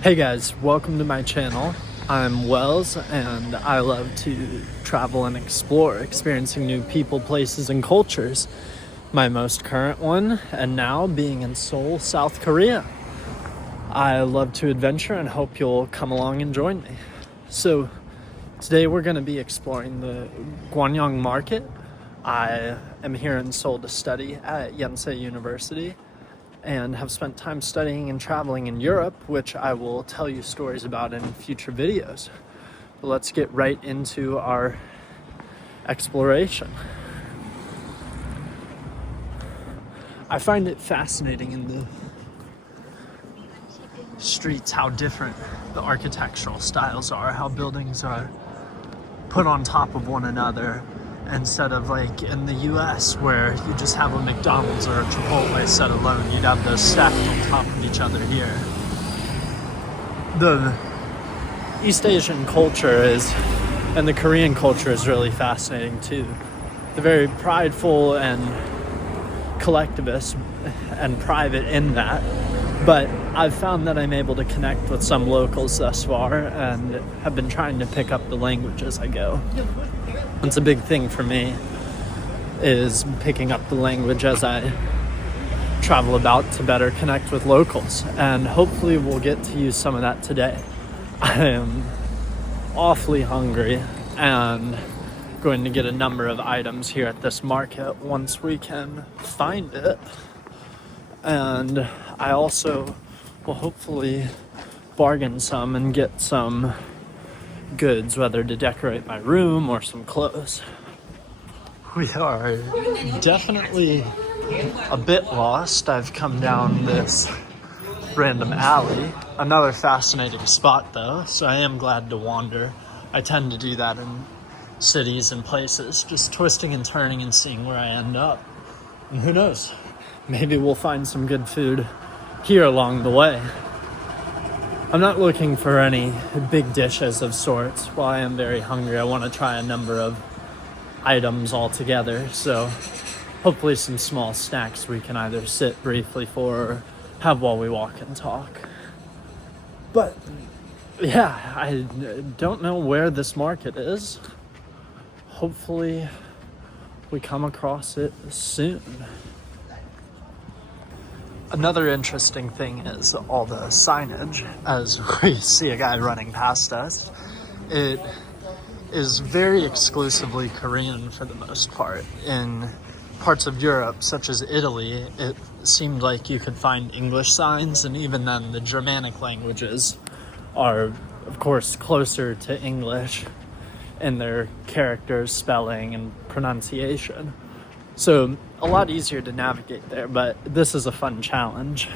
Hey guys, welcome to my channel. I'm Wells and I love to travel and explore, experiencing new people, places, and cultures. My most current one, and now being in Seoul, South Korea. I love to adventure and hope you'll come along and join me. So today we're going to be exploring the Gwangjang market. I am here in Seoul to study at Yonsei University and have spent time studying and traveling in Europe, which I will tell you stories about in future videos. But let's get right into our exploration. I find it fascinating in the streets how different the architectural styles are, how buildings are put on top of one another instead of like in the US where you just have a McDonald's or a Chipotle set alone. You'd have those stacked on top of each other here. The East Asian culture and the Korean culture is really fascinating too. They're very prideful and collectivist and private in that, but I've found that I'm able to connect with some locals thus far and have been trying to pick up the language as I go. It's a big thing for me is picking up the language as I travel about to better connect with locals, and hopefully we'll get to use some of that today. I am awfully hungry and going to get a number of items here at this market once we can find it, and I also will hopefully bargain some and get some goods, whether to decorate my room or some clothes. We are definitely a bit lost. I've come down this random alley. Another fascinating spot though, so I am glad to wander. I tend to do that in cities and places, just twisting and turning and seeing where I end up. And who knows, maybe we'll find some good food here along the way. I'm not looking for any big dishes of sorts. While I am very hungry, I want to try a number of items all together. So hopefully some small snacks we can either sit briefly for or have while we walk and talk. But yeah, I don't know where this market is. Hopefully we come across it soon. Another interesting thing is all the signage. As we see a guy running past us, it is very exclusively Korean for the most part. In parts of Europe, such as Italy, it seemed like you could find English signs, and even then the Germanic languages are, of course, closer to English in their characters, spelling, and pronunciation. So a lot easier to navigate there, but this is a fun challenge.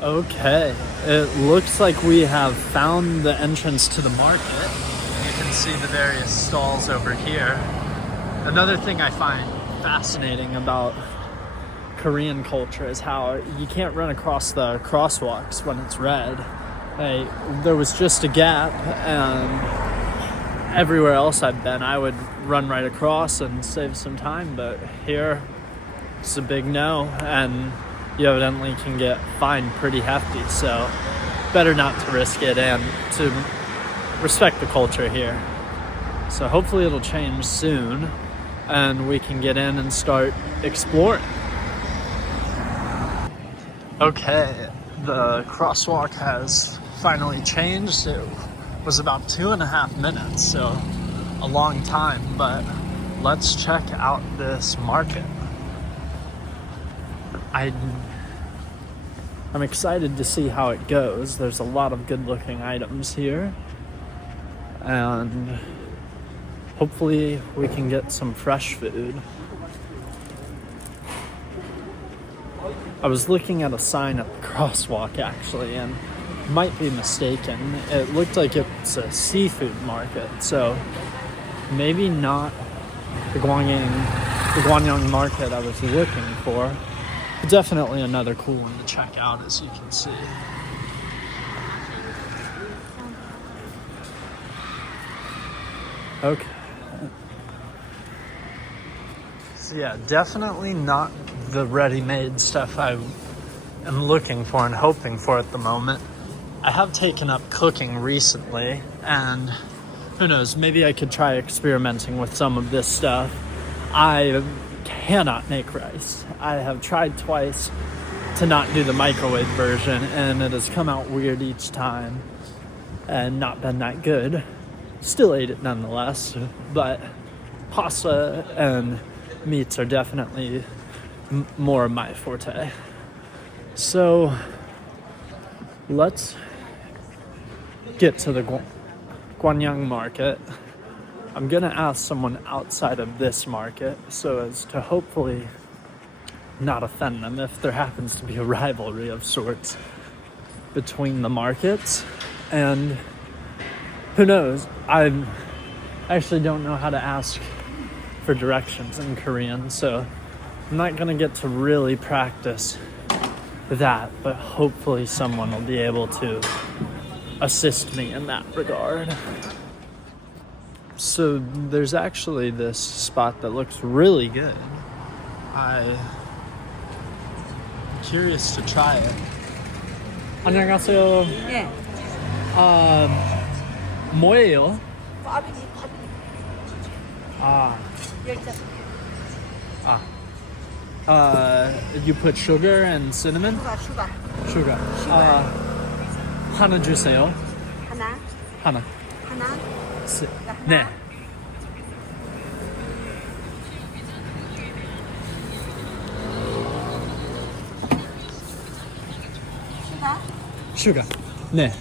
Okay, it looks like we have found the entrance to the market. You can see the various stalls over here. Another thing I find fascinating about Korean culture is how you can't run across the crosswalks when it's red. There was just a gap, and everywhere else I've been, I would run right across and save some time, but here it's a big no, and you evidently can get fined pretty hefty, so better not to risk it and to respect the culture here. So hopefully it'll change soon and we can get in and start exploring. Okay, the crosswalk has finally changed. It was about 2.5 minutes, so a long time, but let's check out this market. I'm excited to see how it goes. There's a lot of good looking items here, and hopefully we can get some fresh food. I was looking at a sign at the crosswalk actually, and might be mistaken. It looked like it's a seafood market, so maybe not the Gwangjang market I was looking for. But definitely another cool one to check out, as you can see. Okay. So yeah, definitely not the ready-made stuff I am looking for and hoping for at the moment. I have taken up cooking recently, and who knows, maybe I could try experimenting with some of this stuff. I cannot make rice. I have tried twice to not do the microwave version, and it has come out weird each time and not been that good. Still ate it nonetheless, but pasta and meats are definitely more of my forte. So let's get to the Gwangjang market. I'm gonna ask someone outside of this market so as to hopefully not offend them if there happens to be a rivalry of sorts between the markets. And who knows, I actually don't know how to ask for directions in Korean, so I'm not gonna get to really practice that, but hopefully someone will be able to assist me in that regard. So there's actually this spot that looks really good. I'm curious to try it. 안녕하세요. 네. 뭐예요? 꽈배기. Ah. 열자. You put sugar and cinnamon? 슈가. Sugar. 하나 주세요. 하나. 네. 슈가. Sugar. 네.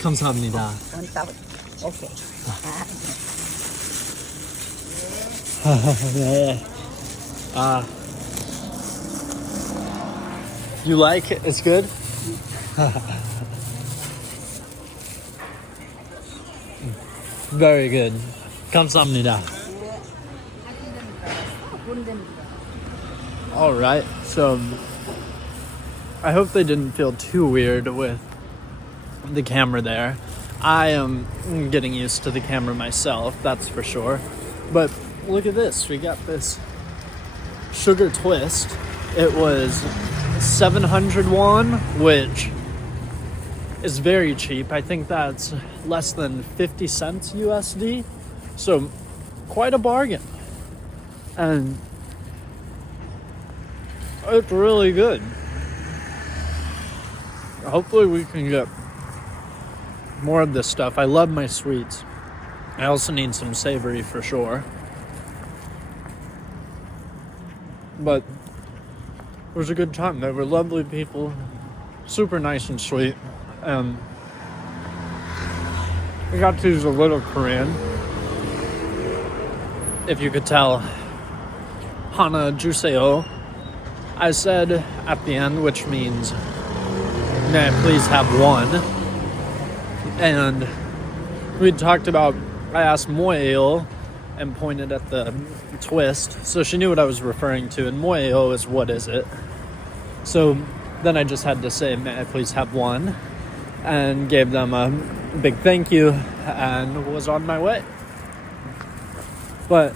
감사합니다. 원따블. 오케이. 네. You like it? It's good? Very good. 감사합니다. All right. So I hope they didn't feel too weird with the camera there. I am getting used to the camera myself, that's for sure. But look at this. We got this sugar twist. It was 700 won, which is very cheap. I think that's less than 50 cents USD. So quite a bargain. And it's really good. Hopefully we can get more of this stuff. I love my sweets. I also need some savory for sure. But it was a good time. They were lovely people, super nice and sweet. I got to use a little Korean. If you could tell, 하나 주세요. I said at the end, which means, may I please have one. And we talked about, I asked 뭐예요 and pointed at the twist. So she knew what I was referring to. And 뭐예요 is what is it? So then I just had to say, may I please have one? And gave them a big thank you and was on my way. But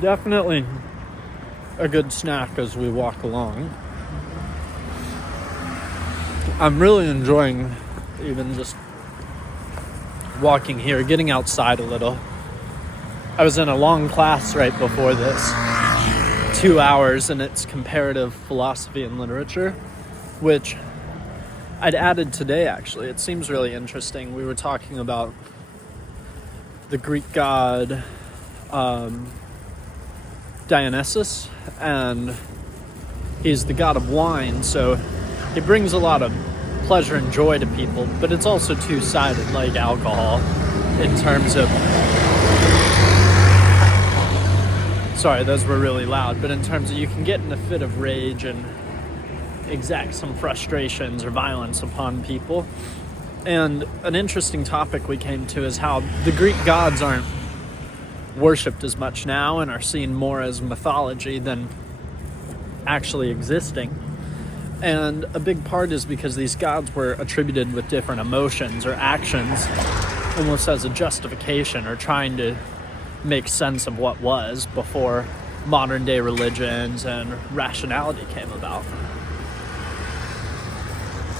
definitely a good snack as we walk along. I'm really enjoying even just walking here, getting outside a little. I was in a long class right before this, 2 hours, and it's comparative philosophy and literature, which I'd added today, actually. It seems really interesting. We were talking about the Greek god Dionysus, and he's the god of wine, so he brings a lot of pleasure and joy to people, but it's also two-sided, like alcohol, in terms of... Sorry, those were really loud, but in terms of you can get in a fit of rage and exact some frustrations or violence upon people. And an interesting topic we came to is how the Greek gods aren't worshipped as much now and are seen more as mythology than actually existing. And a big part is because these gods were attributed with different emotions or actions, almost as a justification or trying to make sense of what was before modern day religions and rationality came about.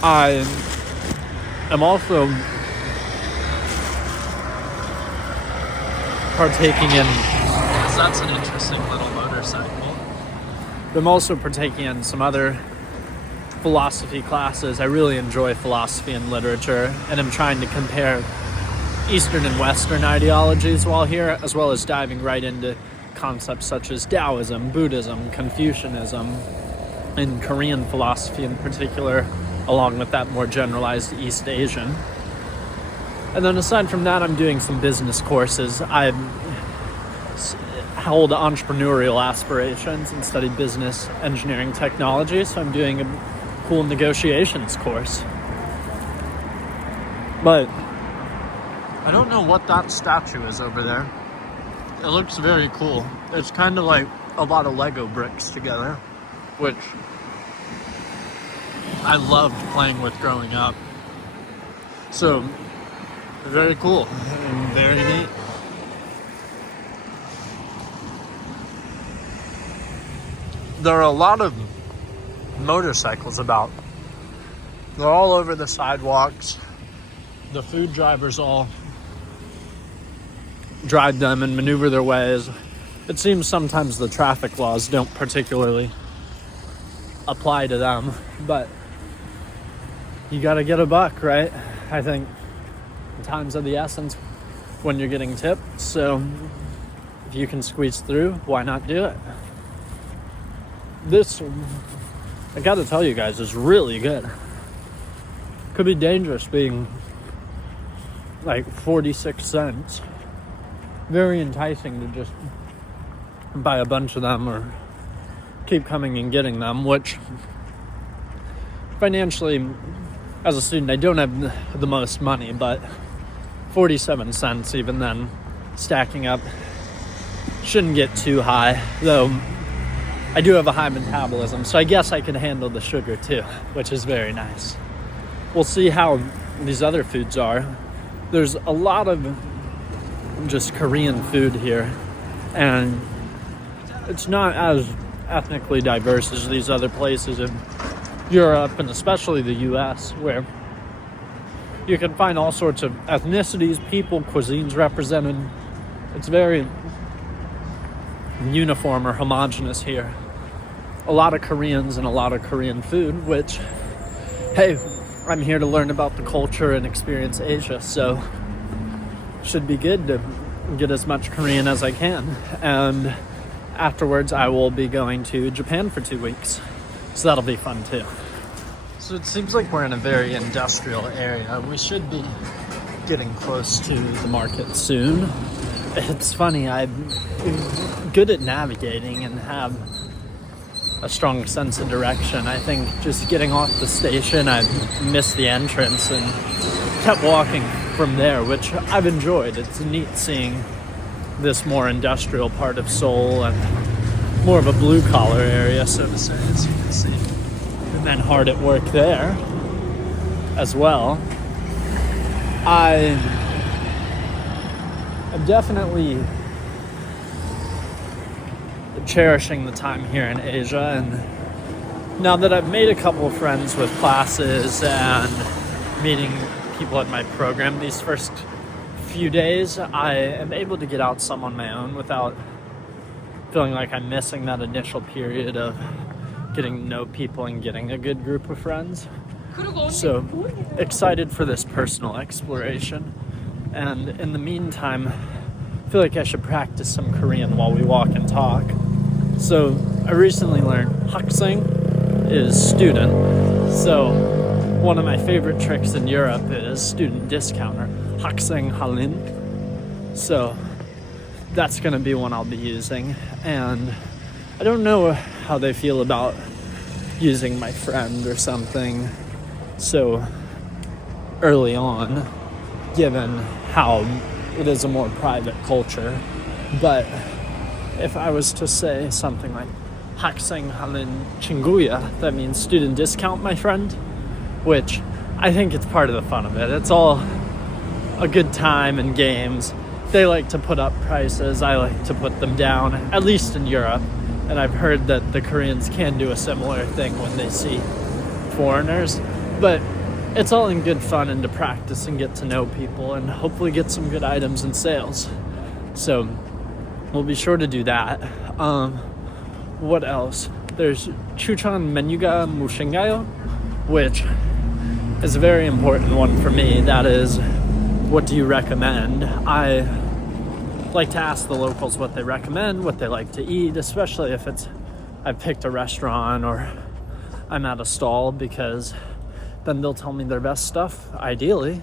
I am also partaking in, because that's an interesting little motorcycle. I'm also partaking in some other philosophy classes. I really enjoy philosophy and literature, and I'm trying to compare Eastern and Western ideologies while here, as well as diving right into concepts such as Taoism, Buddhism, Confucianism, and Korean philosophy in particular, along with that more generalized East Asian. And then aside from that, I'm doing some business courses. I hold entrepreneurial aspirations and studied business engineering technology, so I'm doing a cool negotiations course. But I don't know what that statue is over there. It looks very cool. It's kind of like a lot of Lego bricks together, which I loved playing with growing up. So, very cool and very neat. There are a lot of motorcycles about. They're all over the sidewalks. The food drivers all drive them and maneuver their ways. It seems sometimes the traffic laws don't particularly apply to them, but you gotta get a buck, right? I think time's of the essence when you're getting tipped, so if you can squeeze through, why not do it? This, I gotta tell you guys, is really good. Could be dangerous being like 46 cents. Very enticing to just buy a bunch of them or keep coming and getting them, which financially, as a student, I don't have the most money, but 47 cents, even then, stacking up, shouldn't get too high, though I do have a high metabolism, so I guess I can handle the sugar too, which is very nice. We'll see how these other foods are. There's a lot of just Korean food here, and it's not as ethnically diverse as these other places in Europe and especially the US, where you can find all sorts of ethnicities, people, cuisines represented. It's very uniform or homogenous here. A lot of Koreans and a lot of Korean food, which, hey, I'm here to learn about the culture and experience Asia, so should be good to get as much Korean as I can. And afterwards, I will be going to Japan for 2 weeks, so that'll be fun too. So it seems like we're in a very industrial area. We should be getting close to the market soon. It's funny, I'm good at navigating and have a strong sense of direction. I think just getting off the station, I missed the entrance and kept walking from there, which I've enjoyed. It's neat seeing this more industrial part of Seoul and more of a blue-collar area, so to say, as you can see. The men hard at work there as well. I'm definitely cherishing the time here in Asia, and now that I've made a couple of friends with classes and meeting people at my program these first few days, I am able to get out some on my own without feeling like I'm missing that initial period of getting to know people and getting a good group of friends. So excited for this personal exploration, and in the meantime, I feel like I should practice some Korean while we walk and talk. So I recently learned 학생 is student. So one of my favorite tricks in Europe is student discounter, 학생 할인. So that's going to be one I'll be using. And I don't know how they feel about using my friend or something so early on, given how it is a more private culture. But if I was to say something like 학생 할인 친구야, that means student discount, my friend, which I think it's part of the fun of it. It's all a good time and games. they like to put up prices. I like to put them down, at least in Europe. And I've heard that the Koreans can do a similar thing when they see foreigners. But it's all in good fun and to practice and get to know people and hopefully get some good items and sales. So we'll be sure to do that. What else? There's 추천 메뉴가 무엇인가요? Which is a very important one for me. That is, what do you recommend? I like to ask the locals what they recommend, what they like to eat, especially if I've picked a restaurant or I'm at a stall, because then they'll tell me their best stuff, ideally,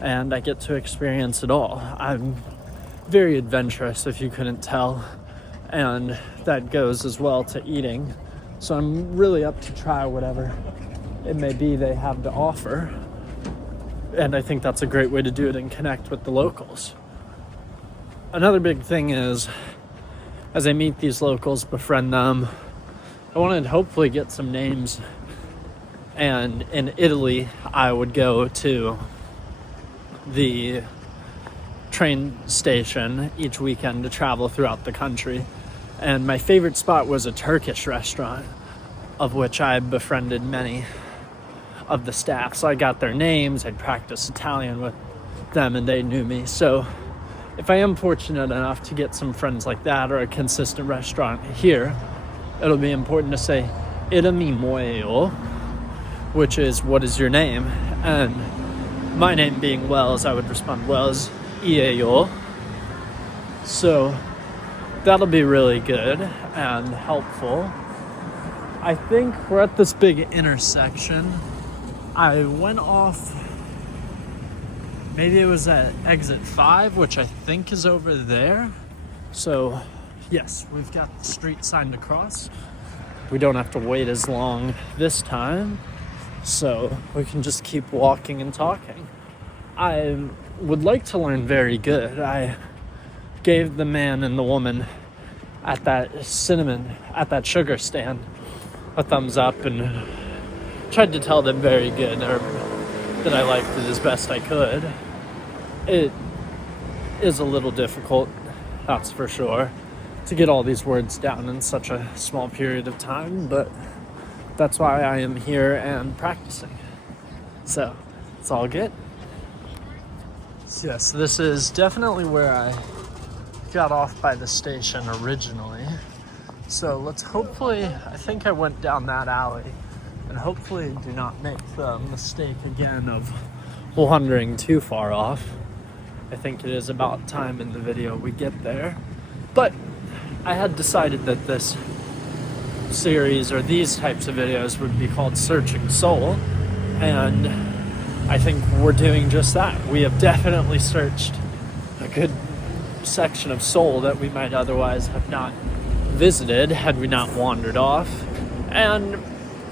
and I get to experience it all. I'm very adventurous, if you couldn't tell, and that goes as well to eating. So I'm really up to try whatever it may be they have to offer. And I think that's a great way to do it and connect with the locals. Another big thing is, as I meet these locals, befriend them, I want to hopefully get some names. And in Italy, I would go to the train station each weekend to travel throughout the country. And my favorite spot was a Turkish restaurant, of which I befriended many of the staff. So I got their names, I'd practice Italian with them, and they knew me. So if I am fortunate enough to get some friends like that, or a consistent restaurant here, it'll be important to say, 이름이 뭐예요? Which is, what is your name? And my name being Wells, I would respond, Wells 이에요. So that'll be really good and helpful. I think we're at this big intersection. I went off, maybe it was at exit 5, which I think is over there. So yes, we've got the street sign to cross. We don't have to wait as long this time, so we can just keep walking and talking. I would like to learn very good. I gave the man and the woman at that sugar stand, a thumbs up and tried to tell them very good, or that I liked it as best I could. It is a little difficult, that's for sure, to get all these words down in such a small period of time, but that's why I am here and practicing. So it's all good. Yes, this is definitely where I got off by the station originally. So let's hopefully, I think I went down that alley, and hopefully do not make the mistake again of wandering too far off. I think it is about time in the video we get there. But I had decided that this series, or these types of videos, would be called Searching Seoul, and I think we're doing just that. We have definitely searched a good section of Seoul that we might otherwise have not visited had we not wandered off. And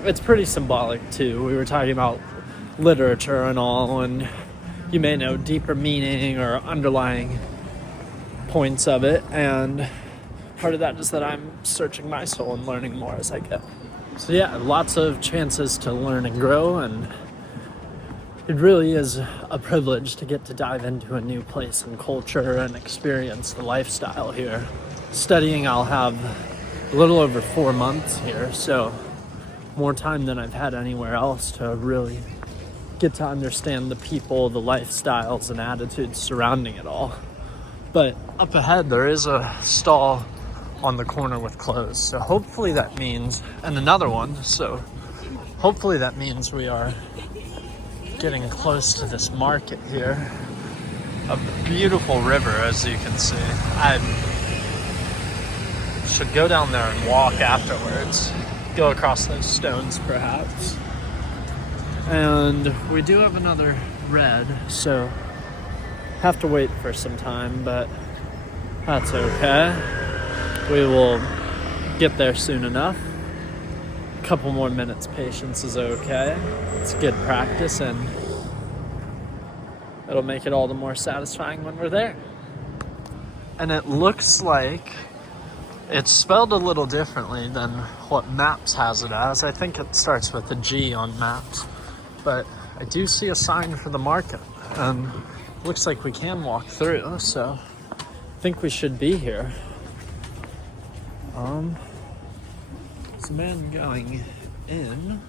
it's pretty symbolic too. We were talking about literature and all, and you may know deeper meaning or underlying points of it, and part of that is that I'm searching my soul and learning more as I go. So yeah, lots of chances to learn and grow, and it really is a privilege to get to dive into a new place and culture and experience the lifestyle here. Studying, I'll have a little over 4 months here, so more time than I've had anywhere else to really get to understand the people, the lifestyles, and attitudes surrounding it all. But up ahead, there is a stall on the corner with clothes, so hopefully that means, and another one, so hopefully that means we are getting close to this market here. A beautiful river, as you can see. I should go down there and walk afterwards, go across those stones perhaps. And we do have another red, so have to wait for some time, but that's okay. We will get there soon enough. A couple more minutes patience is okay. It's good practice, and it'll make it all the more satisfying when we're there. And it looks like it's spelled a little differently than what Maps has it as. I think it starts with a G on Maps, but I do see a sign for the market, and looks like we can walk through, so think we should be here. There's a man going in.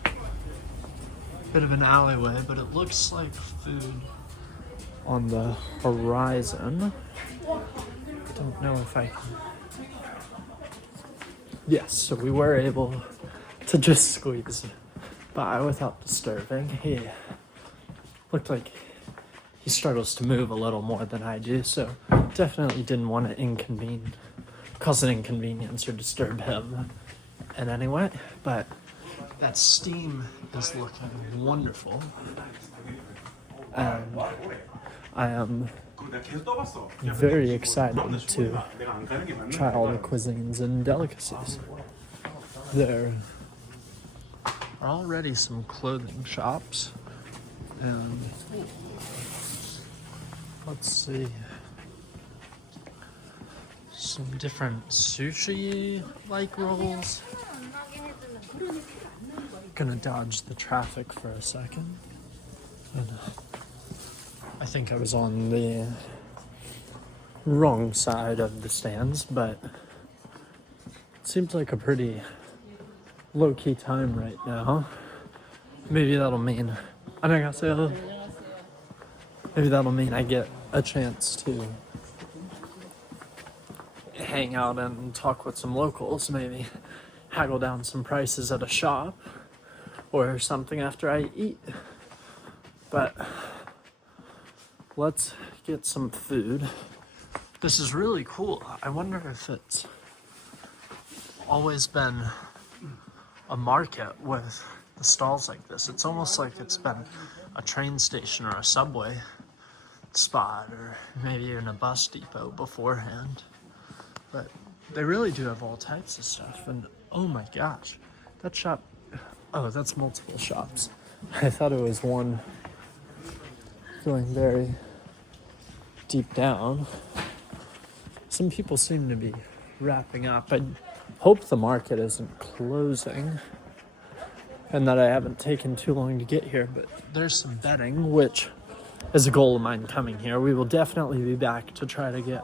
Bit of an alleyway, but it looks like food on the horizon. I don't know if I can. Yes, so we were able to just squeeze by without disturbing. He looked like he struggles to move a little more than I do, so definitely didn't want to cause an inconvenience or disturb him in any way. But that steam is looking wonderful, and I am very excited to try all the cuisines and delicacies. There are already some clothing shops, and let's see, some different sushi-like rolls. Gonna dodge the traffic for a second. And I think I was on the wrong side of the stands, but it seems like a pretty low-key time right now. Maybe that'll mean I get a chance to hang out and talk with some locals, maybe haggle down some prices at a shop or something after I eat. But let's get some food. This is really cool. I wonder if it's always been a market with the stalls like this. It's almost like it's been a train station or a subway spot, or maybe even a bus depot beforehand. But they really do have all types of stuff. And oh my gosh, that shop, oh, that's multiple shops. I thought it was one going very deep down. Some people seem to be wrapping up. I hope the market isn't closing and that I haven't taken too long to get here, but there's some bedding, which is a goal of mine coming here. We will definitely be back to try to get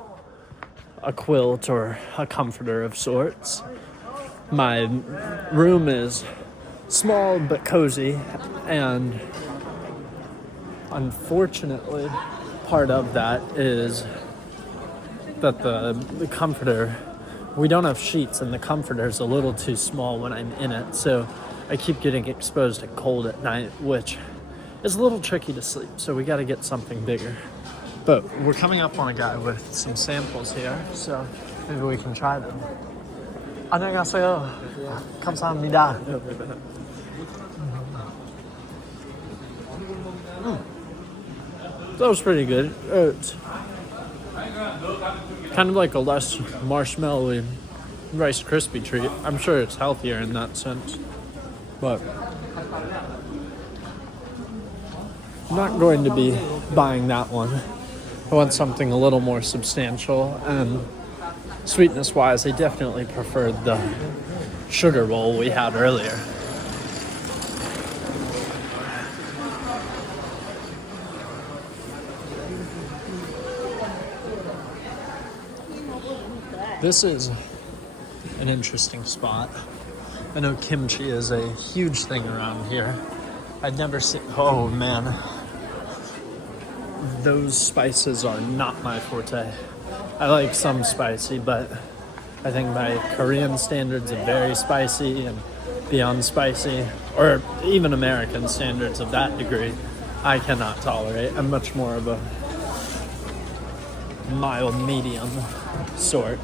a quilt or a comforter of sorts. My room is small but cozy, and unfortunately part of that is that the comforter, we don't have sheets and the comforter is a little too small when I'm in it, so I keep getting exposed to cold at night, which is a little tricky to sleep, so we got to get something bigger. But we're coming up on a guy with some samples here, so maybe we can try them. 안녕하세요. 감사합니다. That was pretty good. It's kind of like a less marshmallowy Rice Krispie treat. I'm sure it's healthier in that sense, but I'm not going to be buying that one. I want something a little more substantial, and sweetness-wise, I definitely preferred the sugar roll we had earlier. This is an interesting spot. I know kimchi is a huge thing around here. I'd never seen, oh man. Those spices are not my forte. I like some spicy, but I think by Korean standards of very spicy and beyond spicy, or even American standards of that degree, I cannot tolerate. I'm much more of a mild medium sort.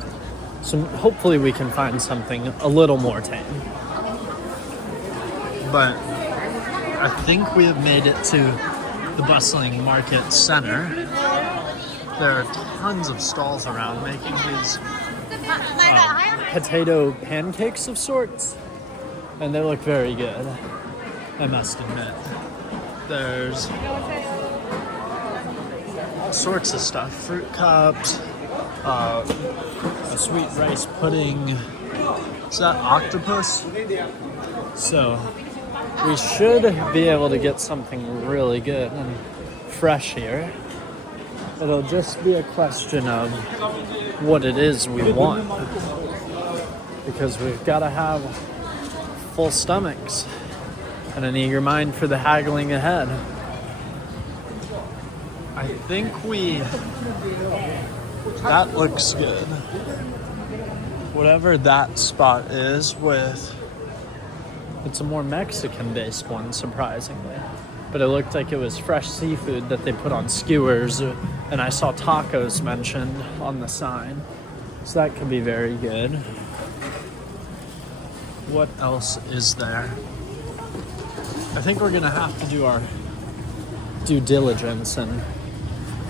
So hopefully we can find something a little more tame. But I think we have made it to the bustling market center. There are tons of stalls around making these potato pancakes of sorts, and they look very good, I must admit. There's all sorts of stuff, fruit cups, a sweet rice pudding. Is that octopus? So we should be able to get something really good and fresh here. It'll just be a question of what it is we want. Because we've got to have full stomachs and an eager mind for the haggling ahead. I think that looks good. Whatever that spot is it's a more Mexican-based one, surprisingly. But it looked like it was fresh seafood that they put on skewers, and I saw tacos mentioned on the sign. So that could be very good. What else is there? I think we're gonna have to do our due diligence and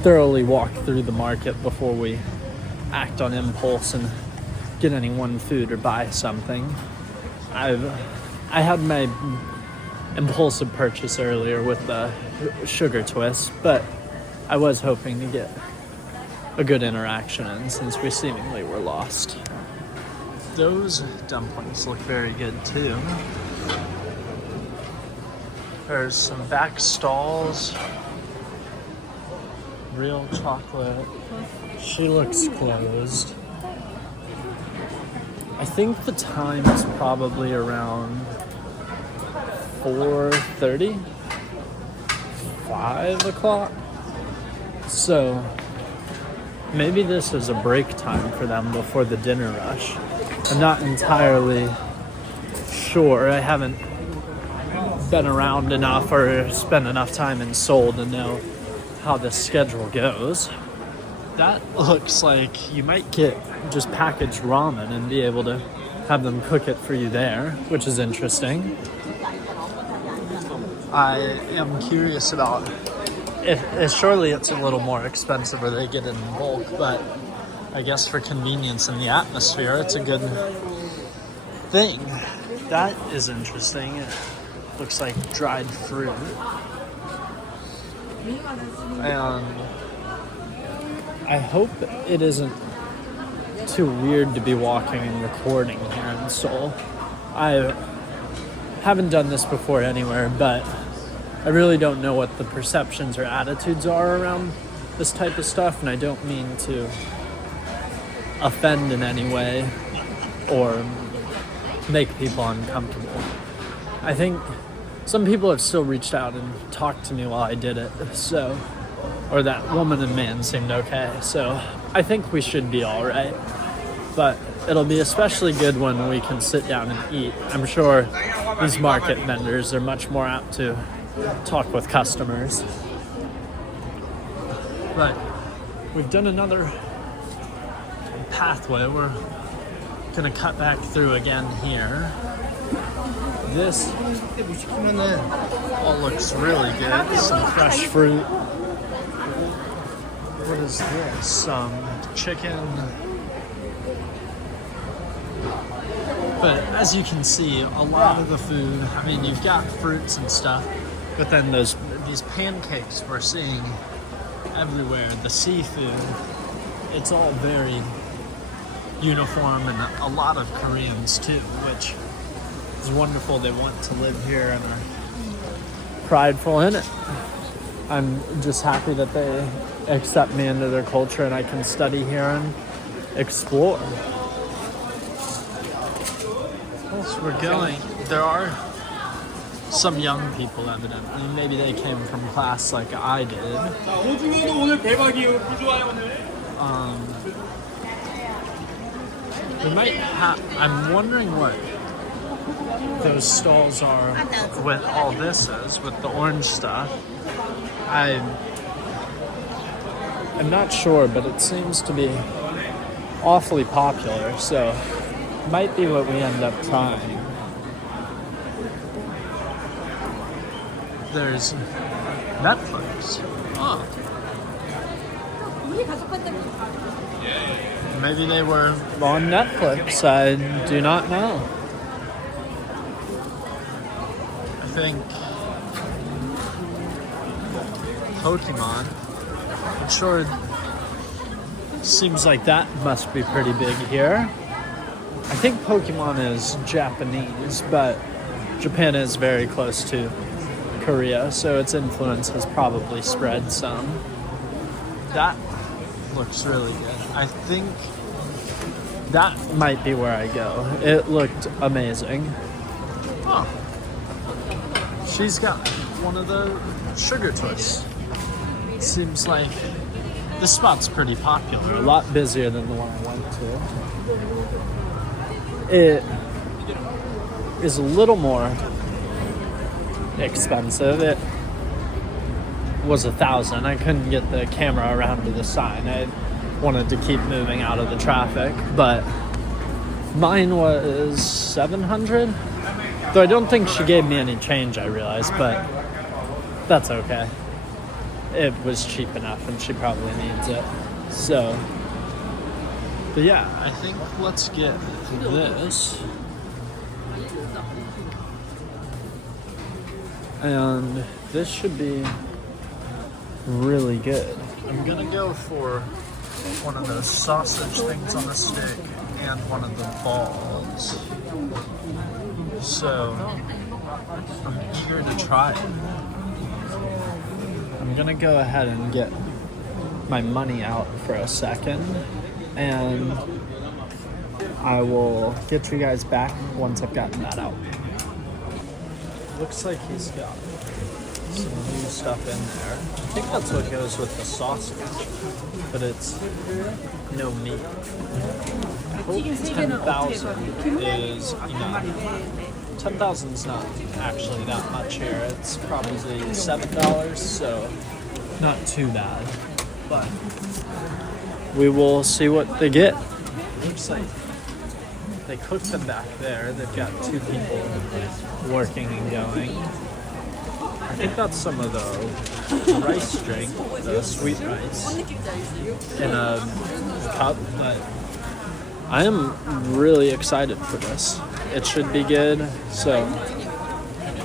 thoroughly walk through the market before we act on impulse and get any one food or buy something. I had my impulsive purchase earlier with the sugar twist, but I was hoping to get a good interaction in since we seemingly were lost. Those dumplings look very good too. There's some back stalls. Real chocolate. She looks closed. I think the time is probably around 4:30, 5 o'clock. So maybe this is a break time for them before the dinner rush. I'm not entirely sure. I haven't been around enough or spent enough time in Seoul to know how the schedule goes. That looks like you might get just packaged ramen and be able to have them cook it for you there, which is interesting. I am curious about if surely it's a little more expensive or they get it in bulk, but I guess for convenience and the atmosphere, it's a good thing. That is interesting. It looks like dried fruit. And I hope it isn't too weird to be walking and recording here in Seoul. I haven't done this before anywhere, but I really don't know what the perceptions or attitudes are around this type of stuff, and I don't mean to offend in any way or make people uncomfortable. I think some people have still reached out and talked to me while I did it, so, or that woman and man seemed okay, so I think we should be all right. But it'll be especially good when we can sit down and eat. I'm sure these market vendors are much more apt to talk with customers. But we've done another pathway. We're gonna cut back through again here. This all looks really good. Some fresh fruit. What is this? Some chicken. But as you can see, a lot of the food, I mean, you've got fruits and stuff, but then these pancakes we're seeing everywhere, the seafood, it's all very uniform, and a lot of Koreans too, which is wonderful. They want to live here and are prideful in it. I'm just happy that they accept me into their culture and I can study here and explore. As we're going, there are some young people evidently. Maybe they came from class like I did. We might have, I'm wondering what those stalls are with all this is, with the orange stuff. I'm not sure, but it seems to be awfully popular, so might be what we end up trying. There's Netflix. Oh. Maybe they were on Netflix. I do not know. I think Pokemon. I'm sure it seems like that must be pretty big here. I think Pokemon is Japanese, but Japan is very close to Korea, so its influence has probably spread some. That looks really good. I think that might be where I go. It looked amazing. Oh. She's got one of the sugar twists. Seems like this spot's pretty popular. A lot busier than the one I went to. It is a little more expensive. It was $1,000. I couldn't get the camera around to the sign. I wanted to keep moving out of the traffic, but mine was $700. Though I don't think she gave me any change, I realized, but that's okay. It was cheap enough and she probably needs it. So, but yeah, I think let's get this. And this should be really good. I'm gonna go for one of those sausage things on a stick and one of the balls. So I'm eager to try it. I'm gonna go ahead and get my money out for a second, and I will get you guys back once I've gotten that out. Looks like he's got some new stuff in there. I think that's what goes with the sausage, but it's no meat. I hope 10,000 is enough. 10,000 is not actually that much here. It's probably $7, so not too bad. But we will see what they get. Looks like they cooked them back there. They've got 2 people working and going. I think that's some of the rice drink, the sweet rice, in a cup, but I am really excited for this. It should be good, so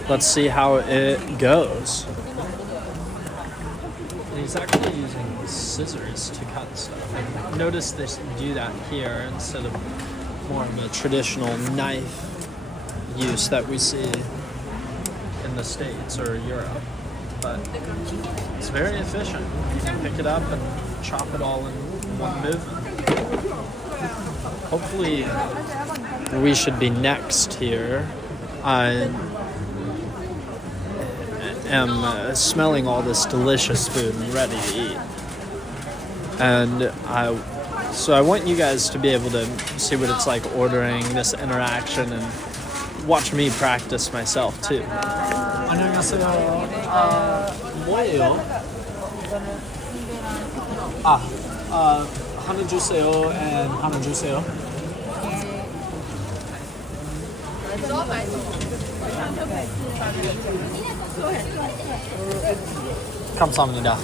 let's see how it goes. And he's actually using scissors to cut stuff. I've noticed they do that here instead of more of a traditional knife use that we see in the States or Europe. But it's very efficient. You can pick it up and chop it all in one movement. Hopefully we should be next here. I am smelling all this delicious food and ready to eat. And so I want you guys to be able to see what it's like ordering, this interaction, and watch me practice myself too. 안녕하세요. 뭐예요? 하나 주세요 and 하나 주세요. 감사합니다.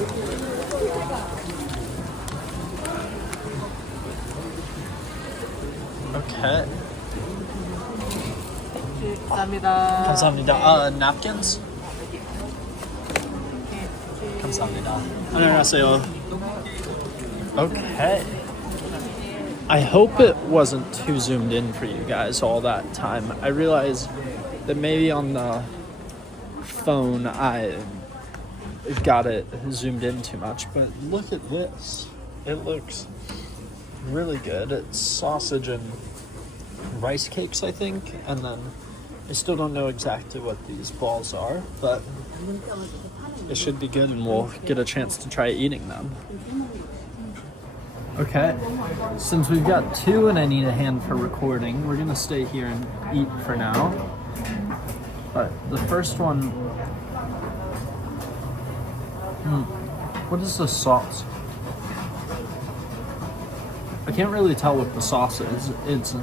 Okay. 감사합니다. Napkins? 감사합니다. 안녕하세요. Okay. I hope it wasn't too zoomed in for you guys all that time. I realize that maybe on the phone I got it zoomed in too much, but look at this. It looks really good. It's sausage and rice cakes, I think, and then I still don't know exactly what these balls are, but it should be good and we'll get a chance to try eating them. Okay, since we've got 2 and I need a hand for recording, we're gonna stay here and eat for now. But the first one, what is the sauce? I can't really tell what the sauce is. It's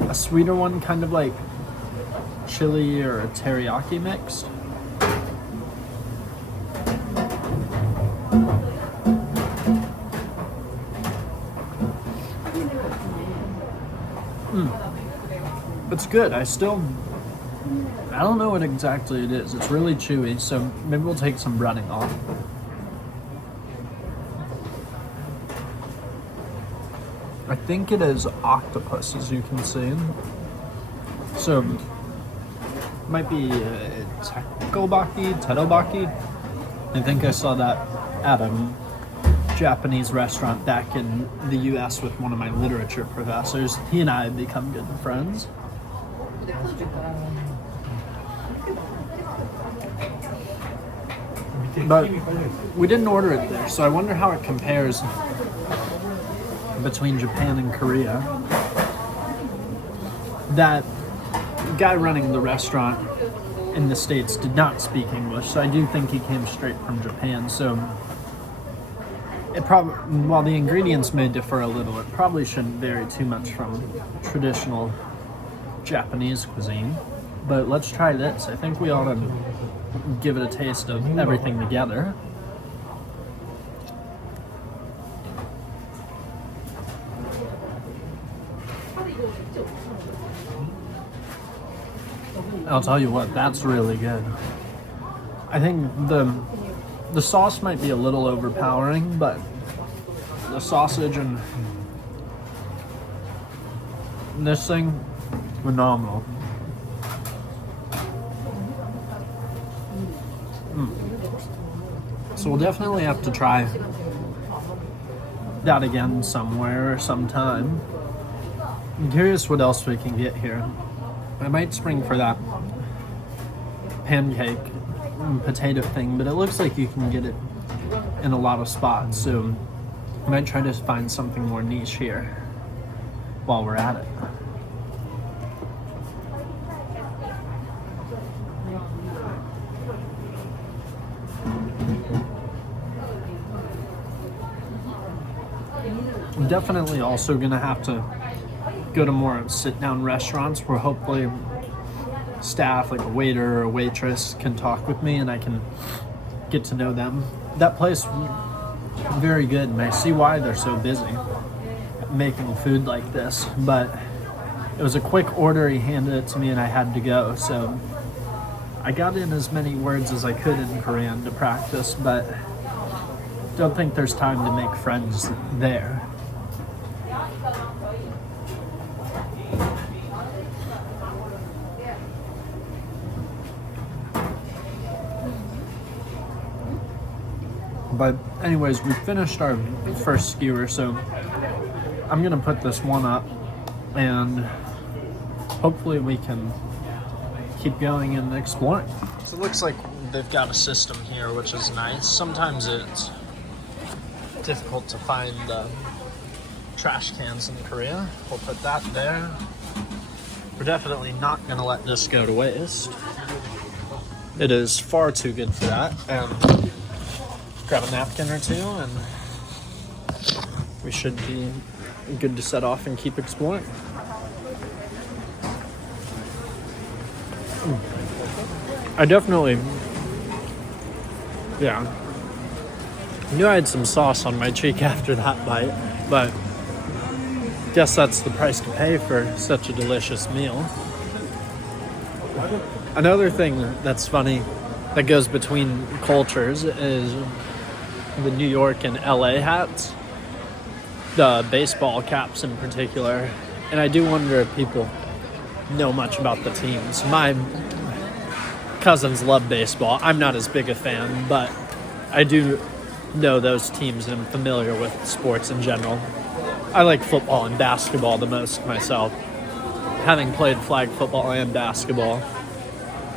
a sweeter one, kind of like chili or a teriyaki mixed. It's good. I don't know what exactly it is. It's really chewy, so maybe we'll take some running off. I think it is octopus, as you can see. So, might be terobaki. I think I saw that at a Japanese restaurant back in the US with one of my literature professors. He and I have become good friends. But we didn't order it there, so I wonder how it compares between Japan and Korea. That guy running the restaurant in the States did not speak English, so I do think he came straight from Japan. So it probably, while the ingredients may differ a little, it probably shouldn't vary too much from traditional Japanese cuisine. But let's try this. I think we ought to give it a taste of everything together. I'll tell you what, that's really good. I think the sauce might be a little overpowering, but the sausage and this thing, phenomenal. So we'll definitely have to try that again somewhere or sometime. I'm curious what else we can get here. I might spring for that pancake and potato thing, but it looks like you can get it in a lot of spots, so I might try to find something more niche here while we're at it. I'm definitely also gonna have to go to more sit-down restaurants where hopefully staff, like a waiter or a waitress, can talk with me and I can get to know them. That place, very good, and I see why they're so busy making food like this, but it was a quick order. He handed it to me and I had to go, so I got in as many words as I could in Korean to practice, but don't think there's time to make friends there. But anyways, we finished our first skewer, so I'm gonna put this one up and hopefully we can keep going and exploring. So it looks like they've got a system here, which is nice. Sometimes it's difficult to find trash cans in Korea. We'll put that there. We're definitely not gonna let this go to waste. It is far too good for that. And grab a napkin or two and we should be good to set off and keep exploring. I definitely, knew I had some sauce on my cheek after that bite, but guess that's the price to pay for such a delicious meal. Another thing that's funny that goes between cultures is the New York and LA hats, the baseball caps in particular, and I do wonder if people know much about the teams. My cousins love baseball. I'm not as big a fan, but I do know those teams and I'm familiar with sports in general. I like football and basketball the most myself, having played flag football and basketball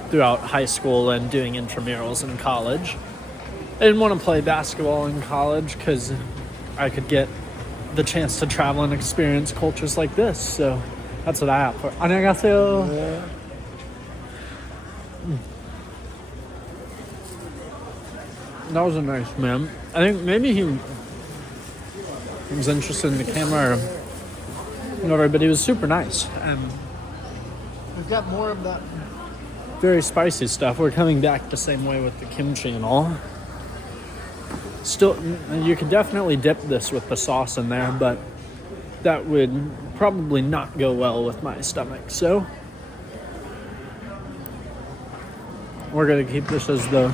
throughout high school and doing intramurals in college. I didn't want to play basketball in college because I could get the chance to travel and experience cultures like this, so that's what I have for. 안녕하세요. Yeah. That was a nice man. I think maybe he was interested in the camera or whatever, but he was super nice. And we've got more of that very spicy stuff. We're coming back the same way with the kimchi and all. Still, you could definitely dip this with the sauce in there, but that would probably not go well with my stomach. So we're gonna keep this as the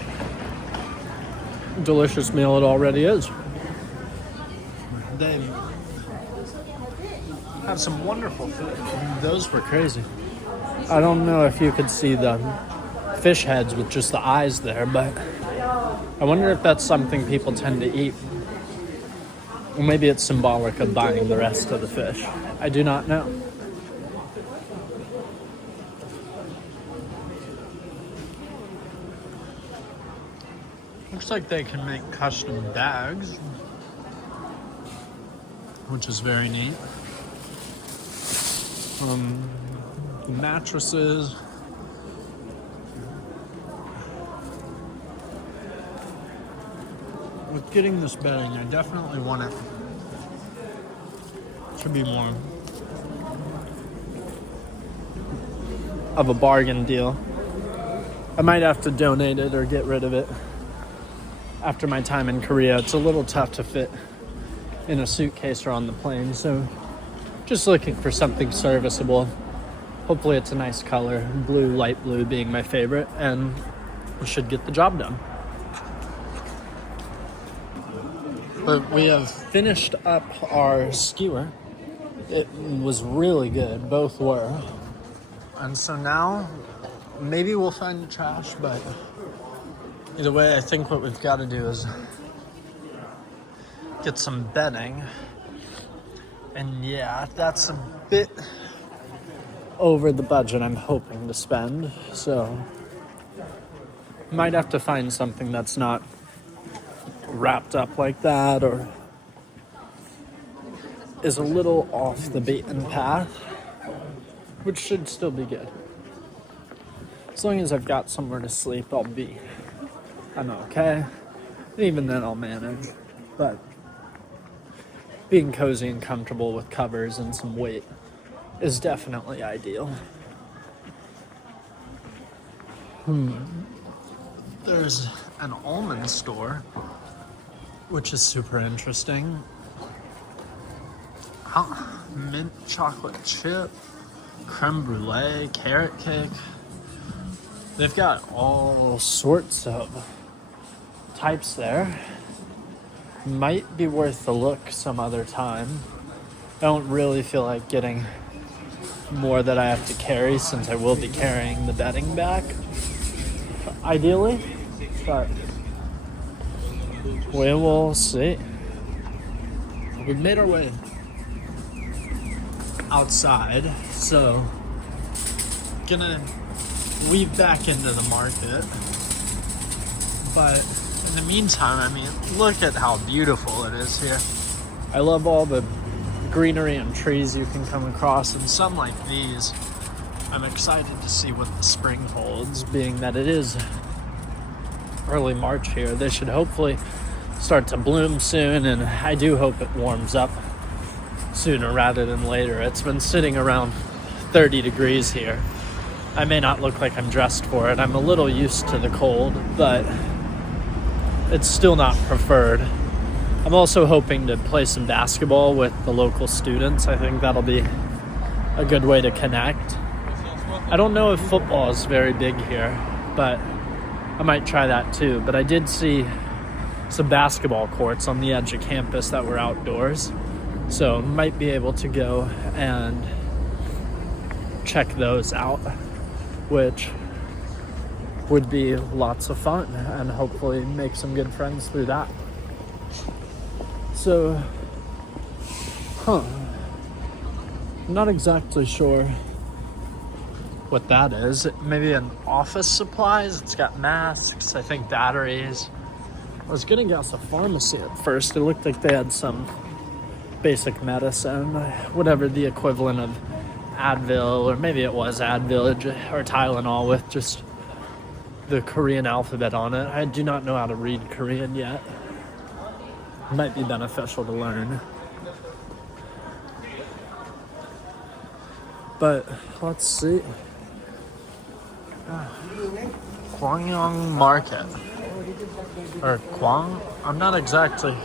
delicious meal it already is. They have some wonderful food. Those were crazy. I don't know if you could see the fish heads with just the eyes there, but I wonder if that's something people tend to eat Or maybe it's symbolic of buying the rest of the fish. I do not know. Looks like they can make custom bags, which is very neat. Mattresses. With getting this bedding, I definitely want it to be more of a bargain deal. I might have to donate it or get rid of it. After my time in Korea, it's a little tough to fit in a suitcase or on the plane, so just looking for something serviceable. Hopefully it's a nice color, blue, light blue being my favorite, and we should get the job done. But we have finished up our skewer. It was really good, both were. And so now, maybe we'll find the trash, but either way, I think what we've got to do is get some bedding. And yeah, that's a bit over the budget I'm hoping to spend, so might have to find something that's not wrapped up like that or is a little off the beaten path, which should still be good. As long as I've got somewhere to sleep, I'm okay. Even then I'll manage, but being cozy and comfortable with covers and some weight is definitely ideal. There's an almond store, which is super interesting. Mint chocolate chip, creme brulee, carrot cake. They've got all sorts of types there. Might be worth the look some other time. I don't really feel like getting more that I have to carry since I will be carrying the bedding back, ideally, but we will see. We've made our way outside, so gonna weave back into the market. But in the meantime, I mean, look at how beautiful it is here. I love all the greenery and trees you can come across, and some like these. I'm excited to see what the spring holds, being that it is early March here. They should hopefully start to bloom soon, and I do hope it warms up sooner rather than later. It's been sitting around 30 degrees here. I may not look like I'm dressed for it. I'm a little used to the cold, but it's still not preferred. I'm also hoping to play some basketball with the local students. I think that'll be a good way to connect. I don't know if football is very big here, but I might try that too. But I did see some basketball courts on the edge of campus that were outdoors, so might be able to go and check those out, which would be lots of fun, and hopefully make some good friends through that. So, I'm not exactly sure what that is. Maybe an office supplies. It's got masks, I think batteries. I was gonna guess a pharmacy at first. It looked like they had some basic medicine, whatever the equivalent of Advil, or maybe it was Advil or Tylenol with just the Korean alphabet on it. I do not know how to read Korean yet. Might be beneficial to learn. But let's see. Gwangjang Market. Or Kwang? I'm not exactly.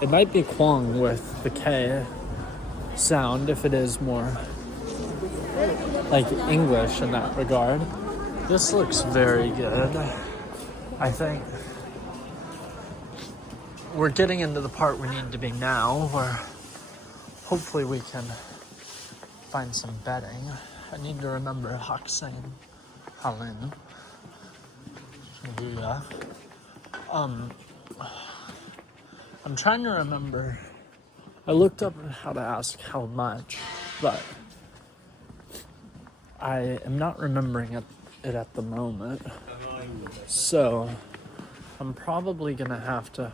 It might be Kwang with the K sound if it is more like English in that regard. This looks very good. I think we're getting into the part we need to be now, where hopefully we can find some bedding. I need to remember Haksane Halin. Yeah. I'm trying to remember I looked up how to ask how much, but I am not remembering it at the moment. So I'm probably gonna have to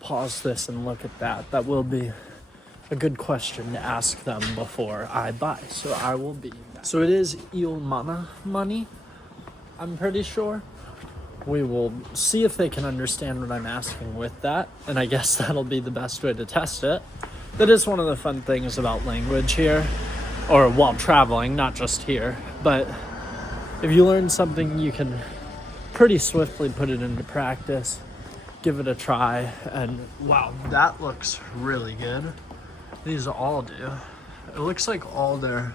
pause this and look at that. That will be a good question to ask them before I buy. So I will be back. So it is Ilmana money, I'm pretty sure. We will see if they can understand what I'm asking with that, and I guess that'll be the best way to test it. That is one of the fun things about language here, or while traveling, not just here. But if you learn something, you can pretty swiftly put it into practice, give it a try, and wow, that looks really good. These all do. It looks like all their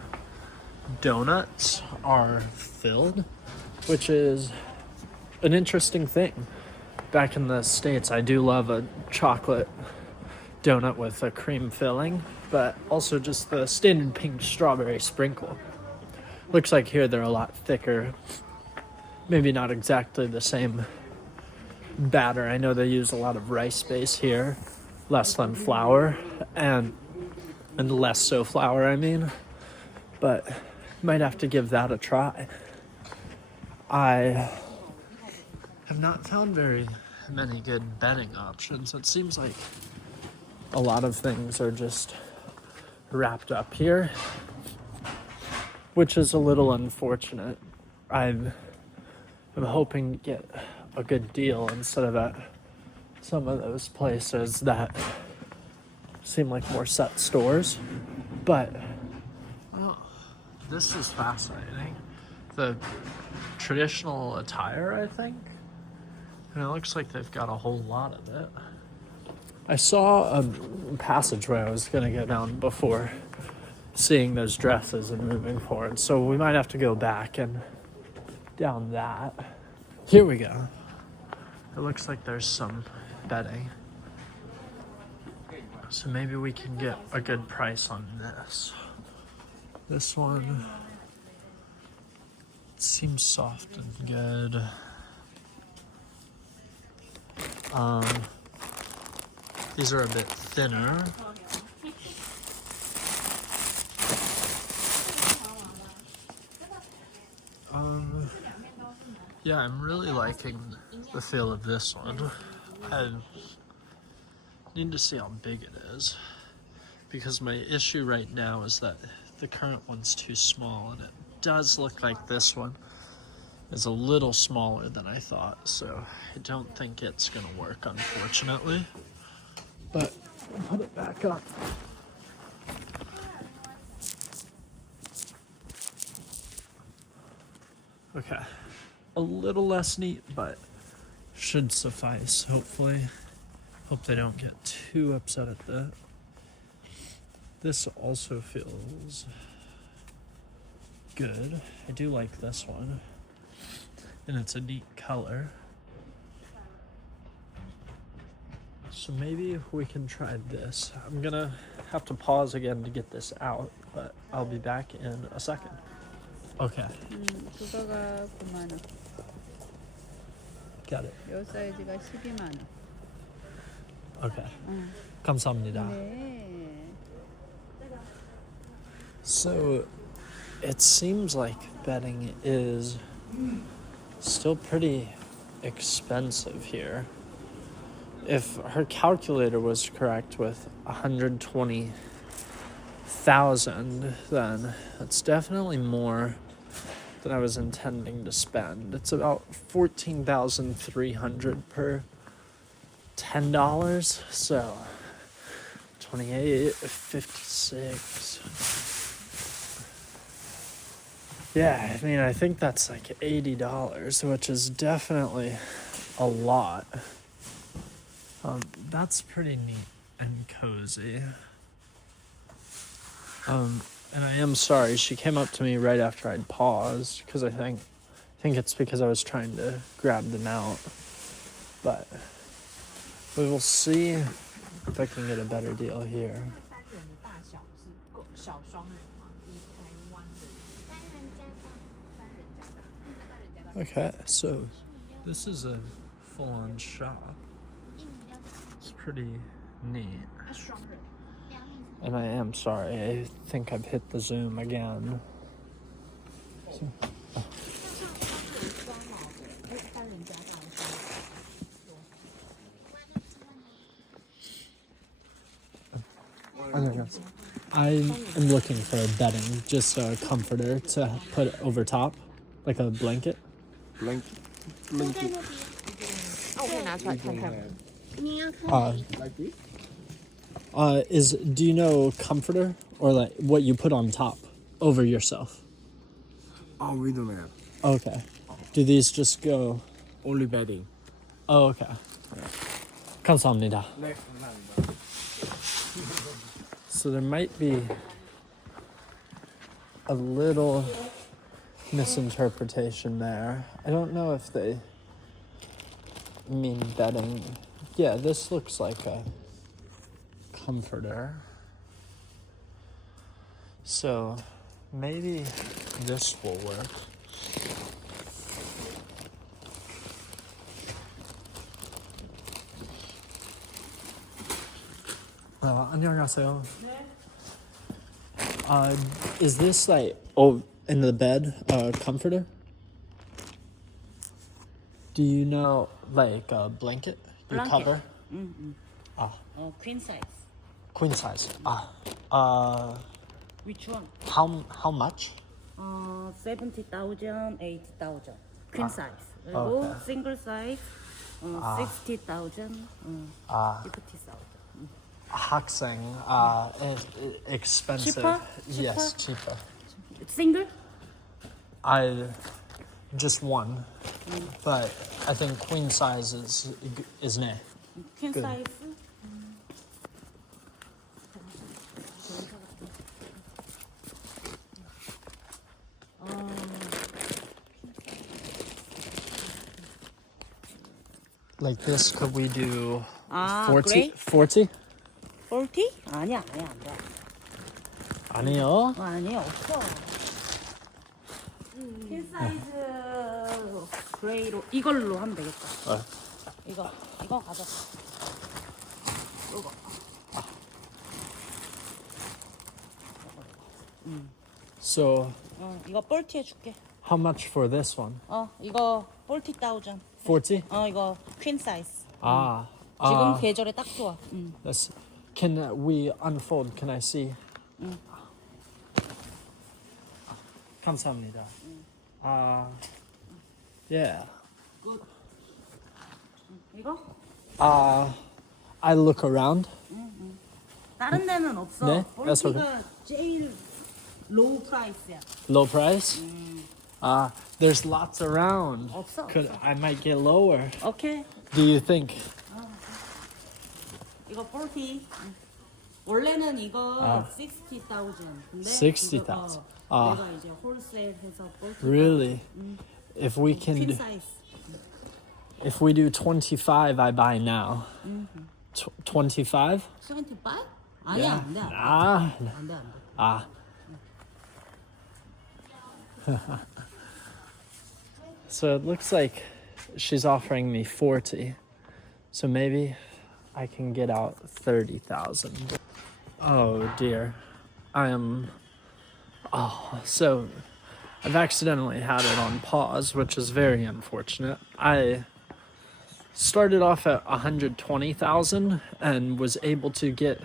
donuts are filled, which is an interesting thing. Back in the States, I do love a chocolate donut with a cream filling, but also just the standard pink strawberry sprinkle. Looks like here they're a lot thicker. Maybe not exactly the same batter. I know they use a lot of rice base here, less than flour, and less so flour, I mean. But might have to give that a try. I have not found very many good betting options. It seems like a lot of things are just wrapped up here, which is a little unfortunate. I'm hoping to get a good deal instead of at some of those places that seem like more set stores. But this is fascinating. The traditional attire, I think. And it looks like they've got a whole lot of it. I saw a passageway I was going to go down before seeing those dresses and moving forward. So we might have to go back and down that. Here we go. It looks like there's some bedding. So maybe we can get a good price on this. This one seems soft and good. These are a bit thinner. Yeah, I'm really liking the feel of this one. I need to see how big it is, because my issue right now is that the current one's too small, and it does look like this one is a little smaller than I thought, so I don't think it's gonna work, unfortunately. But I'll put it back up. Okay, a little less neat, but should suffice, hopefully. Hope they don't get too upset at that. This also feels good. I do like this one, and it's a neat color. So maybe we can try this. I'm gonna have to pause again to get this out, but I'll be back in a second. Okay. 그거가 9만 원. Got it. 요 사이즈가 12만 원. Okay. 감사합니다. 네. So it seems like bedding is still pretty expensive here. If her calculator was correct with 120,000, then that's definitely more than I was intending to spend. It's about 14,300 per $10, so 28.56. Yeah, I mean, I think that's like $80, which is definitely a lot. That's pretty neat and cozy. And I am sorry, she came up to me right after I'd paused, because I think it's because I was trying to grab them out. But we will see if I can get a better deal here. Okay, so this is a full-on shop. It's pretty neat. And I am sorry. I think I've hit the zoom again. I am looking for a bedding, just a comforter to put over top, like a blanket. Blanket. 我可以拿出来看看吗？ Like this? Do you know comforter or like what you put on top over yourself? Oh, we don't have. Okay. Do these just go? Only bedding. Oh, okay. 감사합니다. 네, 감사합니다. So there might be a little misinterpretation there. I don't know if they mean bedding. Yeah, this looks like a comforter. So maybe this will work. 안녕하세요. Is this like in the bed comforter? Do you know like a blanket you Blanket. cover? queen size. Queen size. Which one? How much? 70,000, 80,000. Queen size. 그리고 okay. single size 60,000, 50,000. 학생, expensive. Cheaper? Yes, cheaper. Single? Just one, but I think queen size is ne. Queen Good. size? Like this, could we do 아, 40? gray? 40? 40? 아니야, 안 돼. 아니요. 아니, 없어. 퀸 사이즈 그레이로 이걸로 하면 되겠다. 이거 가져. 이거. So, 이거 볼티 해줄게. how much for this one? 이거 40,000. 40? 이거 퀸 사이즈. Ah. 지금 계절에 딱 좋아. Can we unfold? Can I see? 감사합니다. Yeah. 굿. 이거? I look around. 다른 데는 없어. 네? That's 볼티가 제일 로우 프라이스야. Low price? There's lots around. 없어. I might get lower. 오케이. Do you think? 이거 40. 원래는 이거 60,000. 근데 60,000. 이거 내가 이제 홀세일 해서 40. Really? If we can 퀸 do, 사이즈. if we do 25, I buy now. 25? 75? 아니야, 안 돼. 안 돼. So it looks like she's offering me 40. So maybe I can get out 30,000. Oh dear. So I've accidentally had it on pause, which is very unfortunate. I started off at 120,000 and was able to get